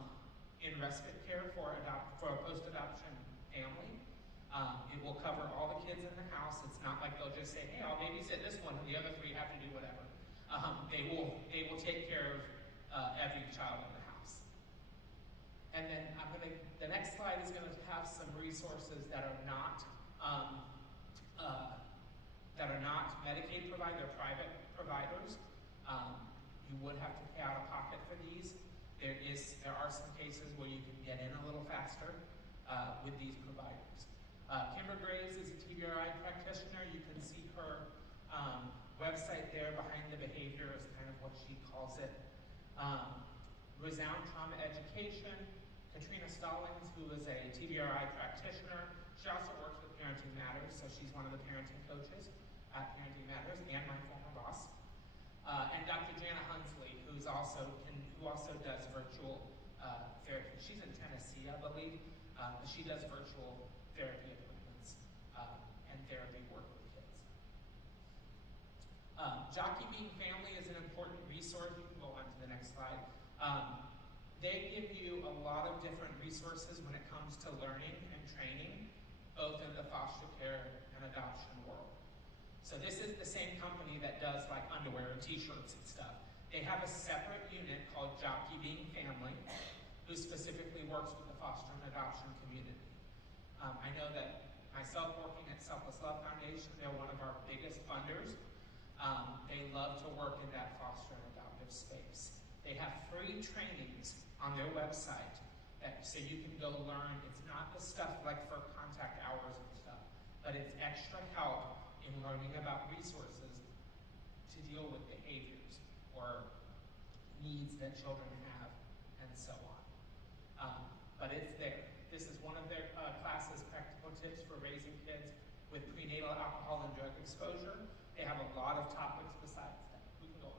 in respite care for a post-adoption family. It will cover all the kids in the house. It's not like they'll just say, hey, I'll babysit this one and the other 3 have to do whatever. They will take care of every child in the house. And then the next slide is going to have some resources that are not Medicaid provided, they're private providers. You would have to pay out of pocket for these. There are some cases where you can get in a little faster with these providers. Kimber Graves is a TBRI practitioner. You can see her website there behind the behavior is kind of what she calls it. Resound Trauma Education, Katrina Stallings, who is a TBRI practitioner. She also works with Parenting Matters, so she's one of the parenting coaches at Parenting Matters and my former boss. And Dr. Jana Hunsley, who also does virtual therapy. She's in Tennessee, I believe, but she does virtual therapy appointments and therapy work with kids. Jockey Being Family is an important resource. You can go on to the next slide. They give you a lot of different resources when it comes to learning and training, both in the foster care and adoption world. So this is the same company that does like underwear and t-shirts and stuff. They have a separate unit called Jockey Being Family, who specifically works with the foster and adoption community. I know that myself working at Selfless Love Foundation, they're one of our biggest funders. They love to work in that foster and adoptive space. They have free trainings on their website so you can go learn. It's not the stuff like for contact hours and stuff, but it's extra help in learning about resources to deal with behaviors or needs that children have and so on. But it's there. This is one of their classes, Practical Tips for Raising Kids with Prenatal Alcohol and Drug Exposure. They have a lot of topics besides that. We can go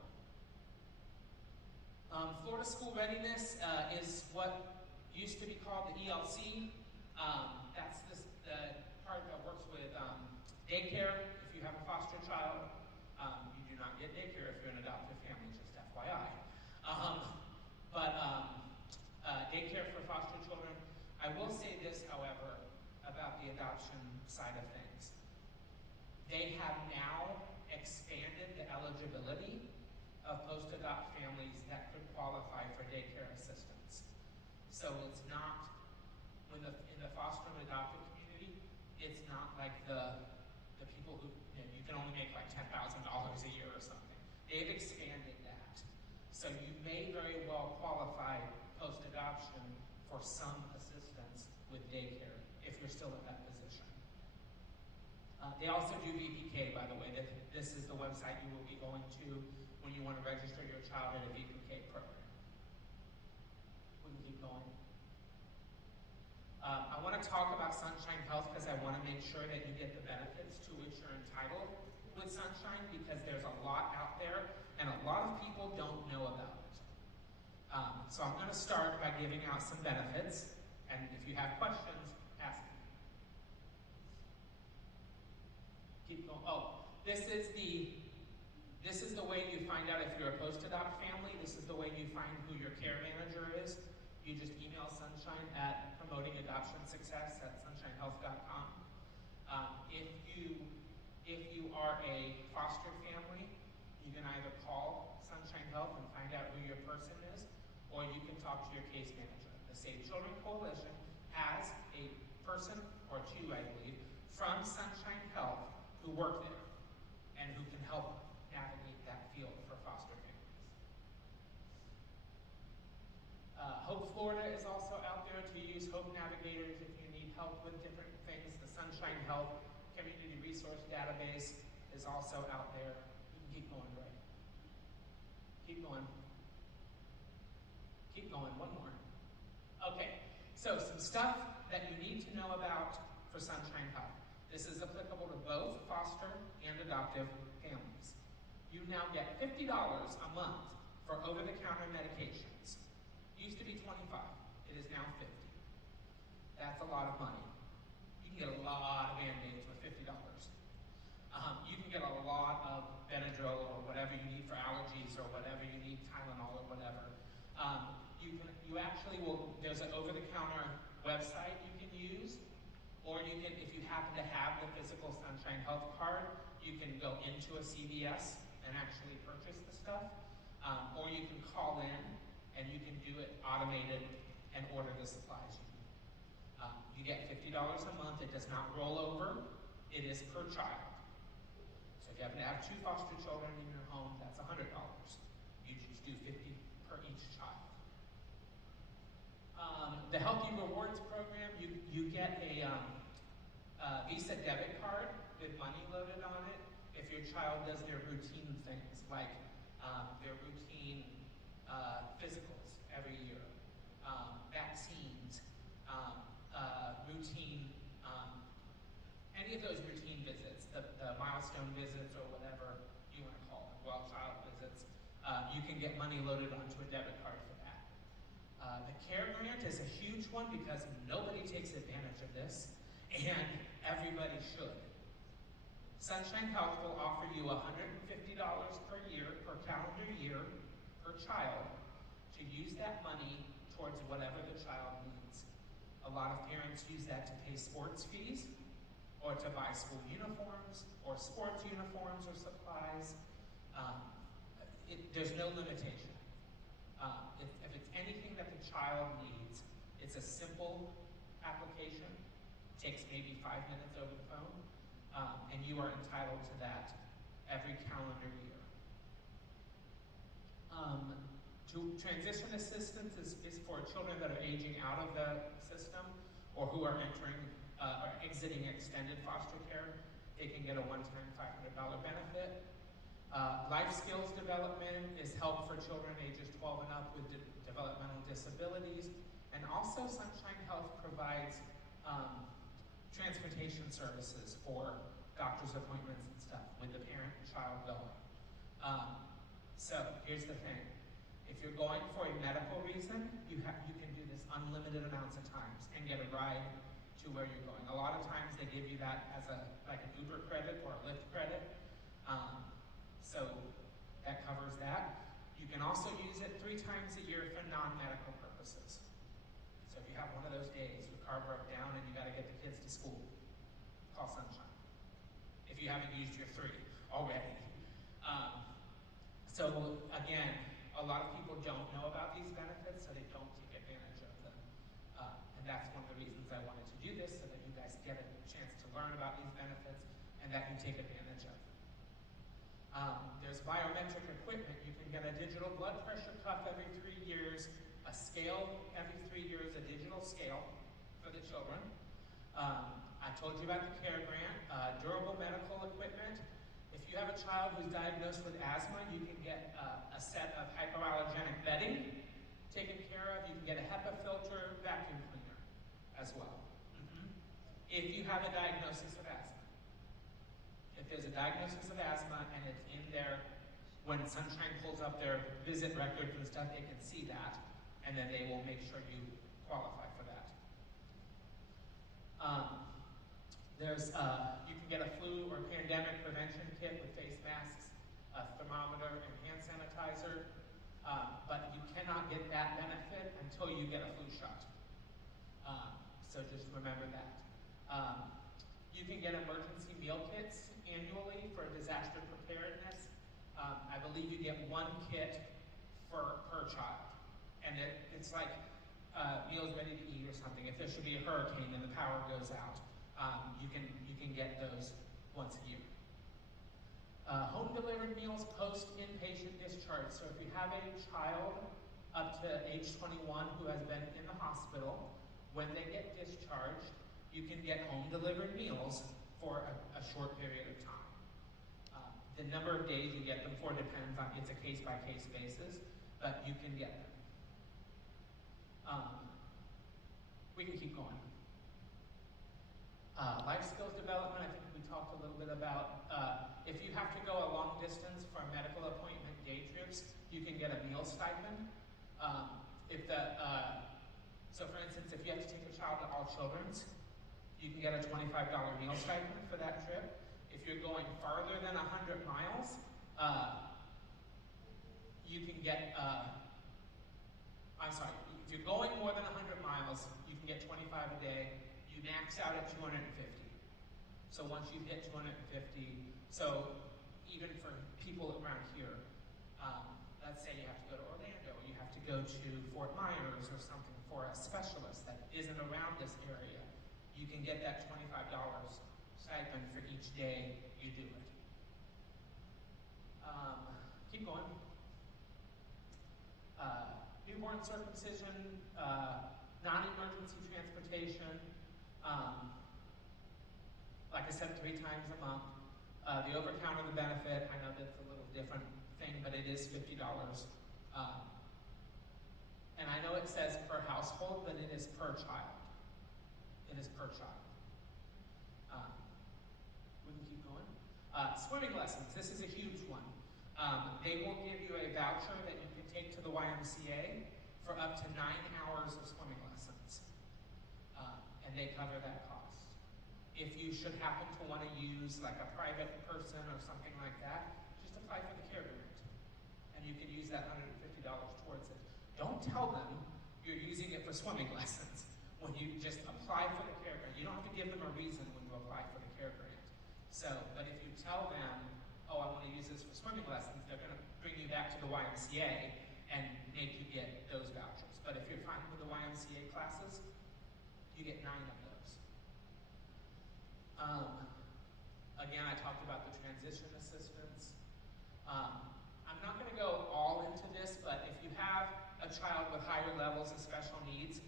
on. Florida School Readiness is what used to be called the ELC. That's the part that works with daycare. If you have a foster child, you do not get daycare if you're an adoptive family, just FYI. Daycare for foster children. I will say this, however, about the adoption side of things. They have now expanded the eligibility of post-adopt families that could qualify for daycare assistance. So it's not, in the foster and adoptive community, it's not like the people who, you can only make like $10,000 a year or something. They've expanded that. So you may very well qualify post-adoption for some assistance with daycare if you're still in that position. They also do VPK, by the way. This is the website you will be going to when you want to register your child in a VPK program. We can keep going. I want to talk about Sunshine Health because I want to make sure that you get the benefits to which you're entitled with Sunshine, because there's a lot out there and a lot of people don't know about it. So I'm going to start by giving out some benefits, and if you have questions, ask me. Keep going. Oh, this is the way you find out if you're a post-adopt family. This is the way you find who your care manager is. You just email Sunshine at promotingadoptionsuccess@sunshinehealth.com. If you are a foster family, you can either call Sunshine Health and find out who your person is, or you can talk to your case manager. The Save Children Coalition has a person or two, I believe, from Sunshine Health who work there and who can help navigate that field for foster families. Hope Florida is also out there to use Hope Navigators if you need help with different things. The Sunshine Health Community Resource Database is also out there. You can keep going, right? Keep going. Keep going, one more. Okay, so some stuff that you need to know about for Sunshine Health. This is applicable to both foster and adoptive families. You now get $50 a month for over-the-counter medications. It used to be $25. It is now $50. That's a lot of money. You can get a lot of Band-Aids with $50. You can get a lot of Benadryl or whatever you need for allergies or whatever you need, Tylenol or whatever. You actually will, there's an over-the-counter website you can use, or you can, if you happen to have the physical Sunshine Health card, you can go into a CVS and actually purchase the stuff, or you can call in and you can do it automated and order the supplies you need. You get $50 a month. It does not roll over. It is per child. So if you happen to have 2 foster children in your home, that's $100. You just do 50 per each child. The Healthy Rewards program, you get a Visa debit card with money loaded on it if your child does their routine things, like their routine physicals every year, vaccines, routine any of those routine visits, the milestone visits or whatever you want to call them, well, child visits, you can get money loaded onto a debit card for that. The care grant is a huge one because nobody takes advantage of this, and everybody should. Sunshine Health will offer you $150 per year, per calendar year, per child, to use that money towards whatever the child needs. A lot of parents use that to pay sports fees, or to buy school uniforms, or sports uniforms or supplies. There's no limitation. If it's anything that the child needs, it's a simple application. It takes maybe 5 minutes over the phone, and you are entitled to that every calendar year. Transition assistance is for children that are aging out of the system or who are entering or exiting extended foster care. They can get a one-time $500 benefit. Life skills development is help for children ages 12 and up with developmental disabilities. And also Sunshine Health provides transportation services for doctor's appointments and stuff with the parent and child going. So here's the thing. If you're going for a medical reason, you can do this unlimited amounts of times and get a ride to where you're going. A lot of times they give you that as like an Uber credit or a Lyft credit. So that covers that. You can also use it 3 times a year for non-medical purposes. So if you have one of those days, your car broke down and you got to get the kids to school, call Sunshine. If you haven't used your 3 already. So again, a lot of people don't know about these benefits, so they don't take advantage of them. And that's one of the reasons I wanted to do this, so that you guys get a chance to learn about these benefits and that you take advantage of them. There's biometric equipment. You can get a digital blood pressure cuff every 3 years, a scale every 3 years, a digital scale for the children. I told you about the care grant, durable medical equipment. If you have a child who's diagnosed with asthma, you can get a set of hypoallergenic bedding taken care of. You can get a HEPA filter vacuum cleaner as well. If you have a diagnosis of asthma. If there's a diagnosis of asthma and it's in there, when Sunshine pulls up their visit records and stuff, they can see that, and then they will make sure you qualify for that. You can get a flu or pandemic prevention kit with face masks, a thermometer, and hand sanitizer, but you cannot get that benefit until you get a flu shot. So just remember that. You can get emergency meal kits annually for disaster preparedness. I believe you get 1 kit per child. And it's like meals ready to eat or something. If there should be a hurricane and the power goes out, you can get those once a year. Home delivered meals post inpatient discharge. So if you have a child up to age 21 who has been in the hospital, when they get discharged, you can get home delivered meals for a short period of time. The number of days you get them for depends on, it's a case-by-case basis, but you can get them. We can keep going. Life skills development, I think we talked a little bit about. If you have to go a long distance for medical appointment day trips, you can get a meal stipend. So for instance, if you have to take a child to All Children's, you can get a $25 meal stipend for that trip. If you're going farther than 100 miles, you can get, if you're going more than 100 miles, you can get 25 a day. You max out at 250. So once you hit 250, so even for people around here, let's say you have to go to Orlando, you have to go to Fort Myers or something for a specialist that isn't around this area, you can get that $25 stipend for each day you do it. Keep going. Newborn circumcision, non-emergency transportation, like I said, 3 times a month. The over-counter benefit, I know that's a little different thing, but it is $50. And I know it says per household, but it is per child. It is per child. Swimming lessons, this is a huge one. They will give you a voucher that you can take to the YMCA for up to 9 hours of swimming lessons. And they cover that cost. If you should happen to want to use like a private person or something like that, just apply for the care grant. And you can use that $150 towards it. Don't tell them you're using it for swimming lessons when you just apply for the care grant. You don't have to give them a reason when you apply for the care grant. So, but if you tell them, oh, I want to use this for swimming lessons, they're going to bring you back to the YMCA and make you get those vouchers. But if you're fine with the YMCA classes, you get 9 of those. Again, I talked about the transition assistance. I'm not going to go all into this, but if you have a child with higher levels of special needs,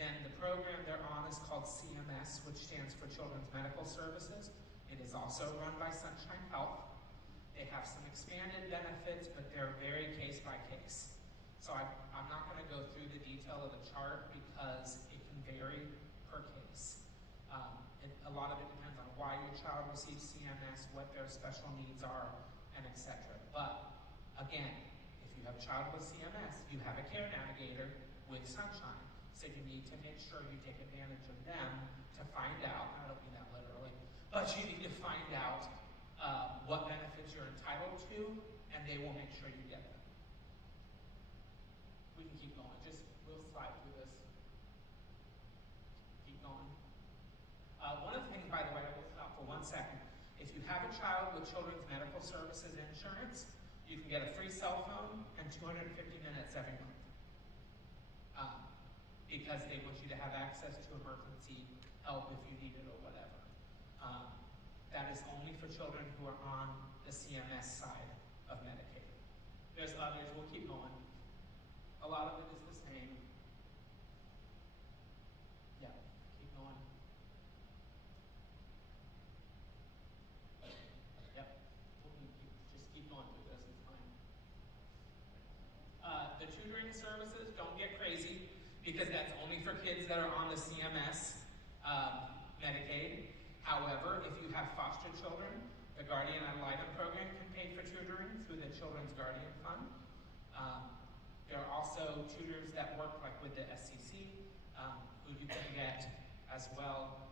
then the program they're on is called CMS, which stands for Children's Medical Services. It is also run by Sunshine Health. They have some expanded benefits, but they're very case by case. So I'm not going to go through the detail of the chart because it can vary per case. A lot of it depends on why your child receives CMS, what their special needs are, and etc. But again, if you have a child with CMS, you have a care navigator with Sunshine. So you need to make sure you take advantage of them to find out, I don't mean that literally, but you need to find out what benefits you're entitled to, and they will make sure you get them. We can keep going, we'll slide through this. Keep going. One of the things, by the way, I will stop for 1 second. If you have a child with Children's Medical Services insurance, you can get a free cell phone and 250 minutes every month. Because they want you to have access to emergency help if you need it or whatever. That is only for children who are on the CMS side of Medicaid. There's others, we'll keep going. A lot of it is the same. Yeah, keep going. Yep, just keep going through this, it's fine. The tutoring services, don't get crazy, because that's only for kids that are on the CMS Medicaid. However, if you have foster children, the Guardian Ad Litem program can pay for tutoring through the Children's Guardian Fund. There are also tutors that work like with the SCC, who you can get as well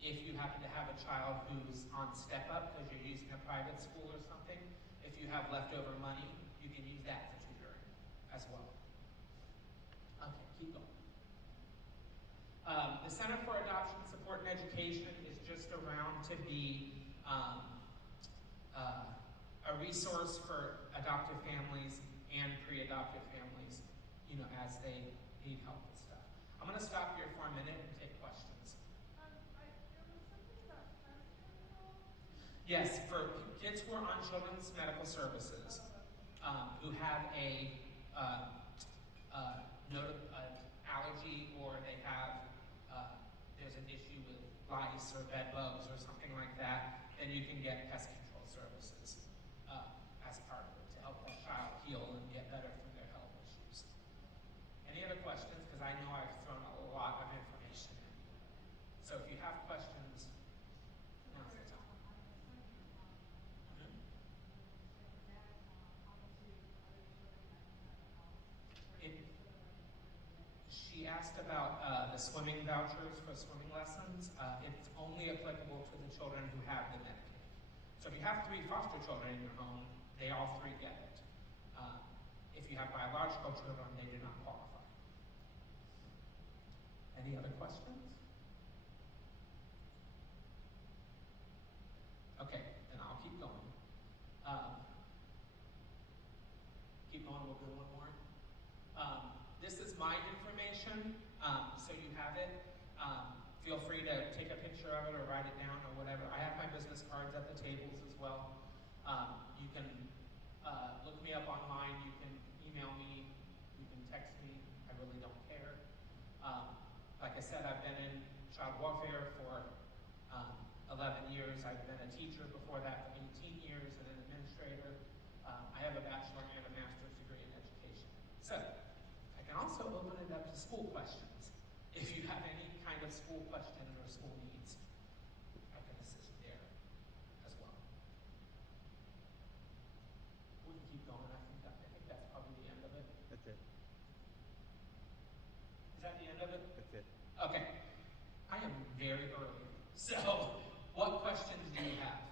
if you happen to have a child who's on step up because you're using a private school or something. If you have leftover money, you can use that for tutoring as well. Okay, keep going. The Center for Adoption Support and Education is just around to be a resource for adoptive families and pre-adoptive families, you know, as they need help with stuff. I'm going to stop here for a minute and take questions. There was something about transgender. Yes, for kids who are on Children's Medical Services, who have a allergy or they have there's an issue with lice or bed bugs or something like that, then you can get pest control services as part of it to help that child heal and get better from their health issues. Any other questions? Because I know I've thrown a lot of information in. So if you have questions, now's the time. She asked about the swimming vouchers for swimming lessons. It's only applicable to the children who have the Medicaid. So if you have 3 foster children in your home, they all 3 get it. If you have biological children, they do not qualify. Any other questions? Okay, then I'll keep going. Keep going, we'll do one more. This is my information, so you have it. Feel free to take a picture of it or write it down or whatever. I have my business cards at the tables as well. You can look me up online, you can email me, you can text me, I really don't care. Like I said, I've been in child welfare for 11 years. I've been a teacher before that for 18 years and an administrator. I have a bachelor and a master's degree in education. So, I can also open it up to school questions. If you have any kind of school question or school needs, I can assist there as well. that the end of it? That's it. Okay. I am very early. So, what questions do you have?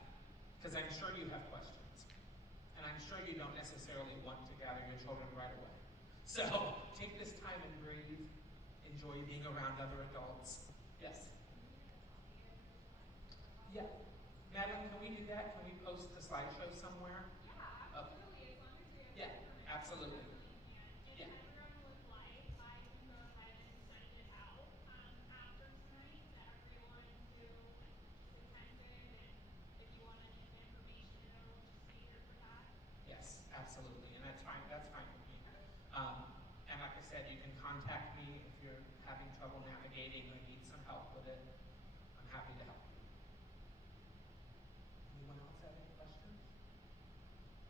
Because I'm sure you have questions. And I'm sure you don't necessarily want to gather your children right away. So, take this time and breathe. Enjoy being around other adults. Yes? Yeah. Madeline, can we do that? Can we post the slideshow somewhere? Yeah, absolutely. As long as we have Yeah, permission, absolutely. definitely can. If Yeah. everyone would like, I can go ahead and send it out after tonight to everyone who attended, and if you want any of the information, it'll just be here for that. Yes, absolutely. And that's fine. That's fine with me. And like I said, you can contact me if you're having trouble navigating or need some help with it. I'm happy to help you. Anyone else have any questions?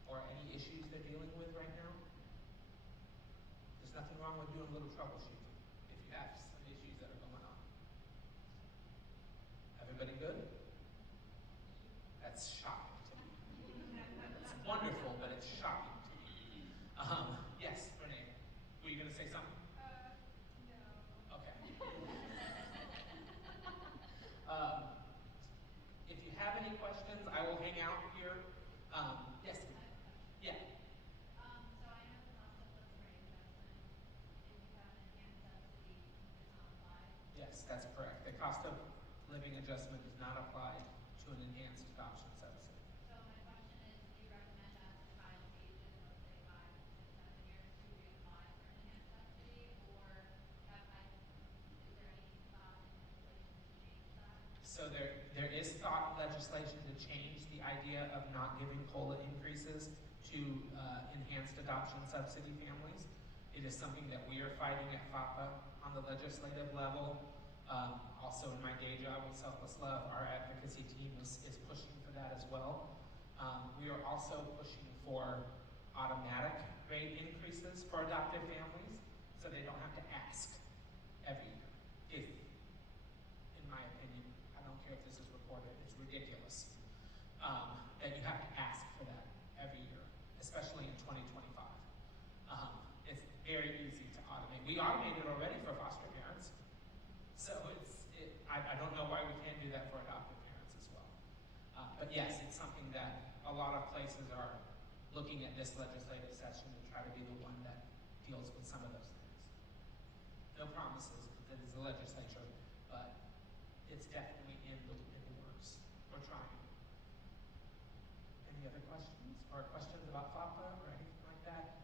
Or any issues they're dealing with right now? There's nothing wrong with doing a little troubleshooting if you have some issues that are going on. Everybody good? That's shocking to me. It's wonderful, but it's shocking to me. Yes, Renee. Were you going to say something? No. Okay. If you have any questions, I will hang out here. Yes. Yeah. So I know the cost of living rate adjustment, if you have an enhanced subsidy, does not apply. Yes, that's correct. The cost of living adjustment does not apply to an enhanced adoption subsidy. So my question is, do you recommend as the child ages, let's say 5, 6, 7 years, to reapply for an enhanced subsidy, or is there any thought in legislation to change that? So there is thought in legislation to change the idea of not giving COLA increases to enhanced adoption subsidy families. It is something that we are fighting at FAPA on the legislative level. Also in my day job with Selfless Love, our advocacy team is pushing for that as well. We are also pushing for automatic rate increases for adoptive families so they don't have to ask every year. If, in my opinion, I don't care if this is recorded, it's ridiculous that you have to ask for that every year, especially in 2025. It's very easy to automate. We automated already for foster parents, so I don't know why we can't do that for adoptive parents as well. But yes, it's something that a lot of places are looking at this legislative session to try to be the one that deals with some of those things. No promises, because it is the legislature, but it's definitely in the works. We're trying. Any other questions or questions about FAPA or anything like that?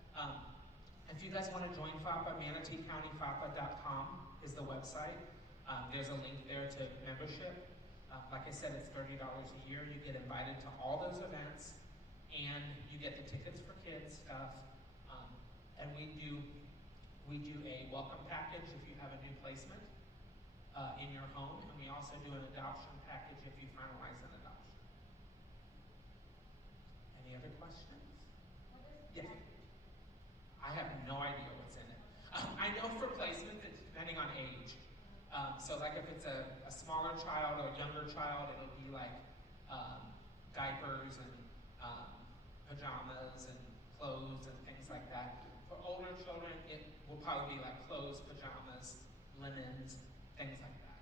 If you guys want to join FAPA, ManateeCountyFAPA.com is the website. There's a link there to membership. Like I said, it's $30 a year. You get invited to all those events, and you get the tickets for kids stuff. And we do a welcome package if you have a new placement in your home, and we also do an adoption package if you finalize an adoption. Any other questions? What is the Yes. package? I have no idea what's in it. I know for placement, it's depending on age. So like if it's a smaller child or younger child, it'll be like diapers and pajamas and clothes and things like that. For older children, it will probably be like clothes, pajamas, linens, things like that.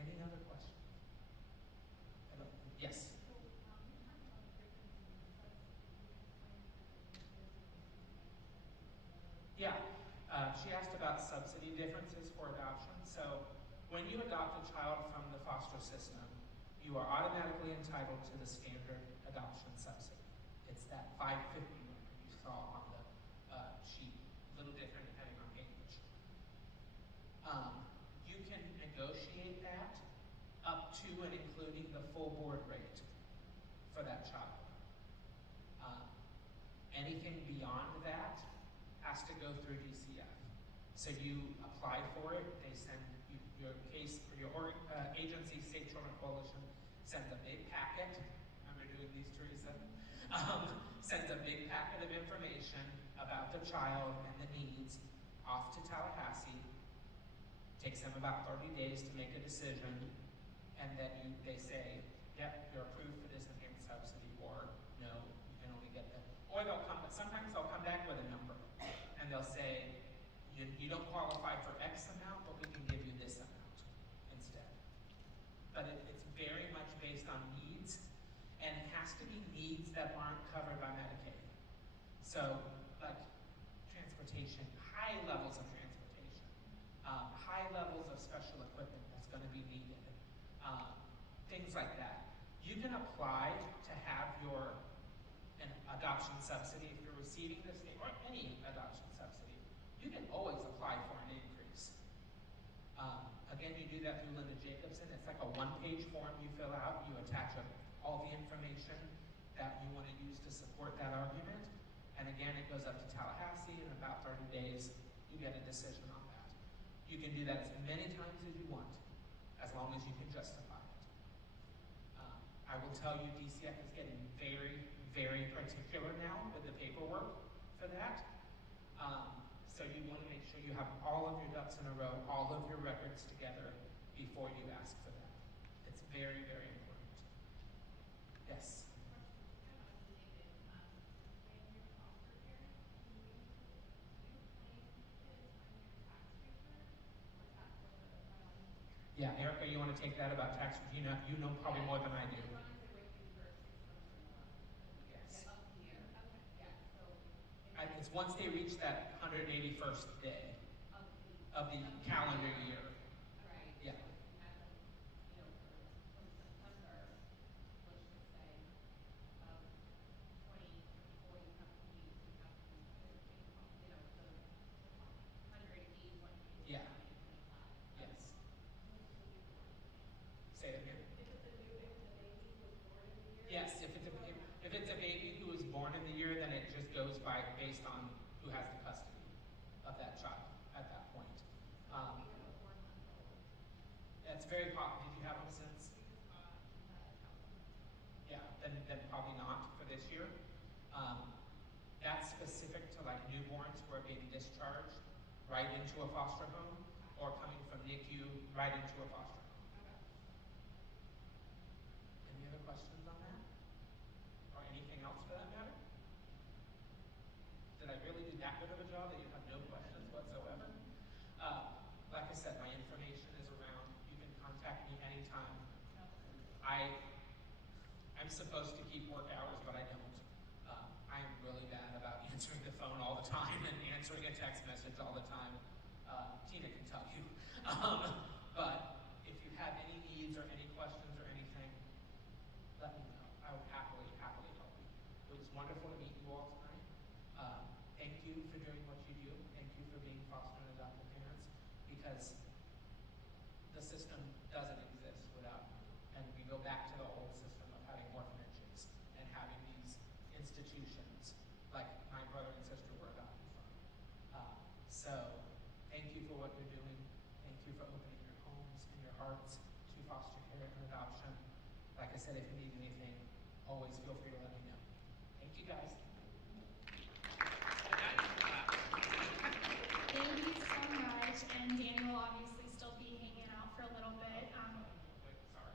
Any other questions? Yes? So, you talked about the frequency of the subsidy. Can you explain if there's any differences between each subsidy? Yeah. She asked about subsidy differences for adoption. So when you adopt a child from the foster system, you are automatically entitled to the standard adoption subsidy. It's that $550 you saw on the sheet, a little different depending on age. You can negotiate that up to and including the full board rate for that child. Anything beyond that has to go through DCF. So you apply for it, they send you, your case, or your agency, State Children Coalition, sends a big packet. Remember doing these, Teresa? Sends a big packet of information about the child and the needs off to Tallahassee. Takes them about 30 days to make a decision, and then they say, yep, you're approved for this enhanced subsidy, or no, you can only get that. Or sometimes they'll come back with a number, and they'll say, You don't qualify for X amount, but we can give you this amount instead. But it's very much based on needs, and it has to be needs that aren't covered by Medicaid. So, like transportation, high levels of transportation, high levels of special equipment that's going to be needed, things like that. You can apply to have an adoption subsidy if you're receiving the state or any adoption subsidy. You can always apply for an increase. Again, you do that through Linda Jacobson. It's like a one-page form you fill out. You attach all the information that you want to use to support that argument. And again, it goes up to Tallahassee. In about 30 days, you get a decision on that. You can do that as many times as you want, as long as you can justify it. I will tell you, DCF is getting very, very particular now with the paperwork for that. So you want to make sure you have all of your ducks in a row, all of your records together before you ask for that. It's very, very important. Yes? Yeah, Erica, you want to take that about tax? You know probably more than I do. Yes. It's once they reach that 181st day of the calendar year. Yeah. Yeah. Yes. Say it again. Yes, if it's a baby who was born in the year, then it just goes by based on who has the custody of that child at that point. That's very popular. Did you have them since? Yeah, then probably not for this year. That's specific to like newborns who are being discharged right into a foster home or coming from NICU right into a foster home. Any other questions on that? Or anything else for that matter? Did I really do that good of a job that you have no questions whatsoever? Like I said, my information is around. You can contact me anytime. I'm supposed to keep work hours, but I don't. I am really bad about answering the phone all the time and answering a text message all the time. Tina can tell you. But if you have any needs or any questions or anything, let me know. I would happily help you. It was wonderful to meet you all tonight. Thank you for doing what you do. Thank you for being foster and adoptive parents, because the system doesn't exist without you. And we go back to the old system of having orphanages and having these institutions like my brother and sister were adopted from. So thank you for what you're doing. Thank you for opening your homes and your hearts to foster care and adoption. Like I said, if you need anything, always feel free to let me know. Thank you, guys. Thank you so much, and Daniel will obviously still be hanging out for a little bit. Sorry.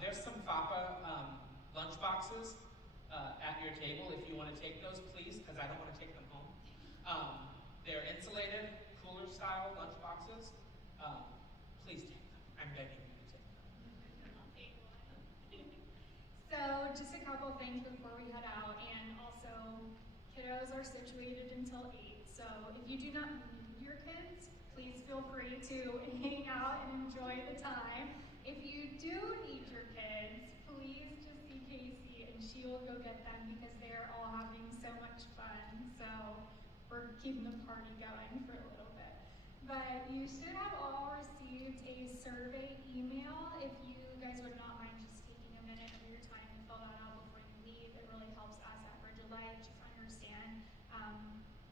There's some FAPA lunch boxes at your table. If you want to take those, please, because I don't want to take them home. They're insulated, cooler style lunch boxes. Please take them. I'm begging you to take them. I'll take one. So just a couple things before we head out, and also kiddos are situated until 8. So if you do not need your kids, please feel free to hang out and enjoy the time. If you do need your kids, please just see Casey and she will go get them, because they're all having so much fun. So we're keeping the party going for a little bit. But you should have all received a survey email. If you guys would not mind just taking a minute of your time to fill that out before you leave, it really helps us at Bridge of Life just understand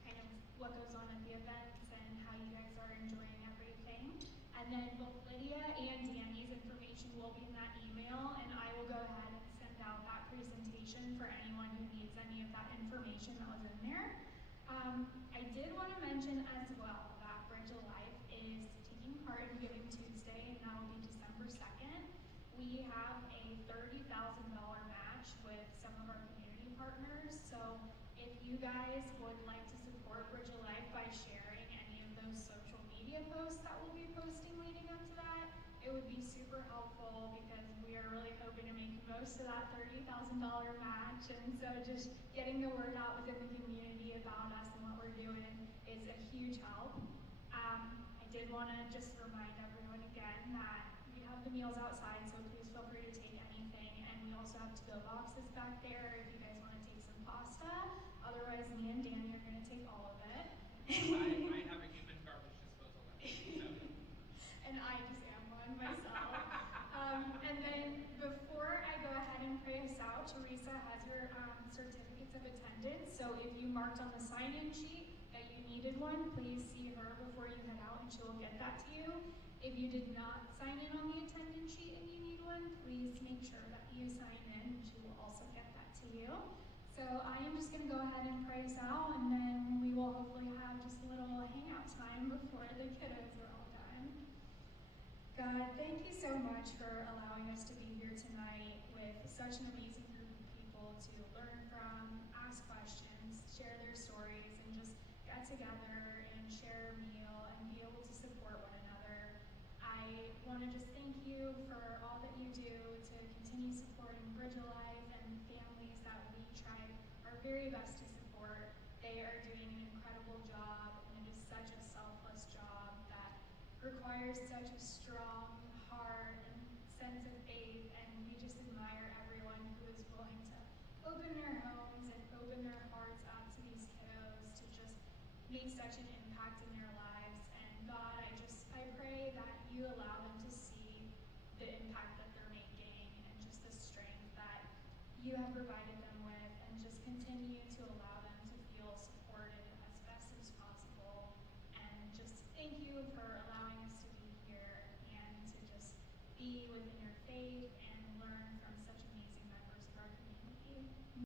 kind of what goes on at the events and how you guys are enjoying everything. And then both Lydia and Danny's information will be in that email, and I will go ahead and send out that presentation for anyone who needs any of that information that was in there. I did want to mention as well that Bridge of Life is taking part in Giving Tuesday, and that will be December 2nd. We have a $30,000 match with some of our community partners. So if you guys would like to support Bridge of Life by sharing any of media posts that we'll be posting leading up to that. It would be super helpful because we are really hoping to make the most of that $30,000 match, and so just getting the word out within the community about us and what we're doing is a huge help. I did want to just remind everyone again that we have the meals outside, so please feel free to take anything, and we also have to-go boxes back there if you guys want to take some pasta. Otherwise, me and Danny are going to take all of it. I have a human garbage disposal company, so. And I just am one myself. And then before I go ahead and pray us out, Teresa has your certificates of attendance. So if you marked on the sign-in sheet that you needed one, please see her before you head out and she will get that to you. If you did not sign in on the attendance sheet and you need one, please make sure that you sign in and she will also get that to you. So I am just going to go ahead and pray us out, and then we will hopefully have just a little hangout time before the kiddos are all done. God, thank you so much for allowing us to be here tonight with such an amazing group of people to learn from, ask questions, share their stories, and just get together and share a meal and be able to support one another. I want to just thank you for all that you do to continue supporting Bridge Alive and families that we try our very best to support. They are doing an incredible job, and it is such a selfless job that requires such a strong heart and sense of faith, and we just admire everyone who is willing to open their homes and open their hearts out to these kiddos to just make such an impact in their lives. And God, I pray that you allow them to see the impact that they're making and just the strength that you have provided them with, and just continue to allow them to feel supported as best as possible. And just thank you for allowing us to be here and to just be within your faith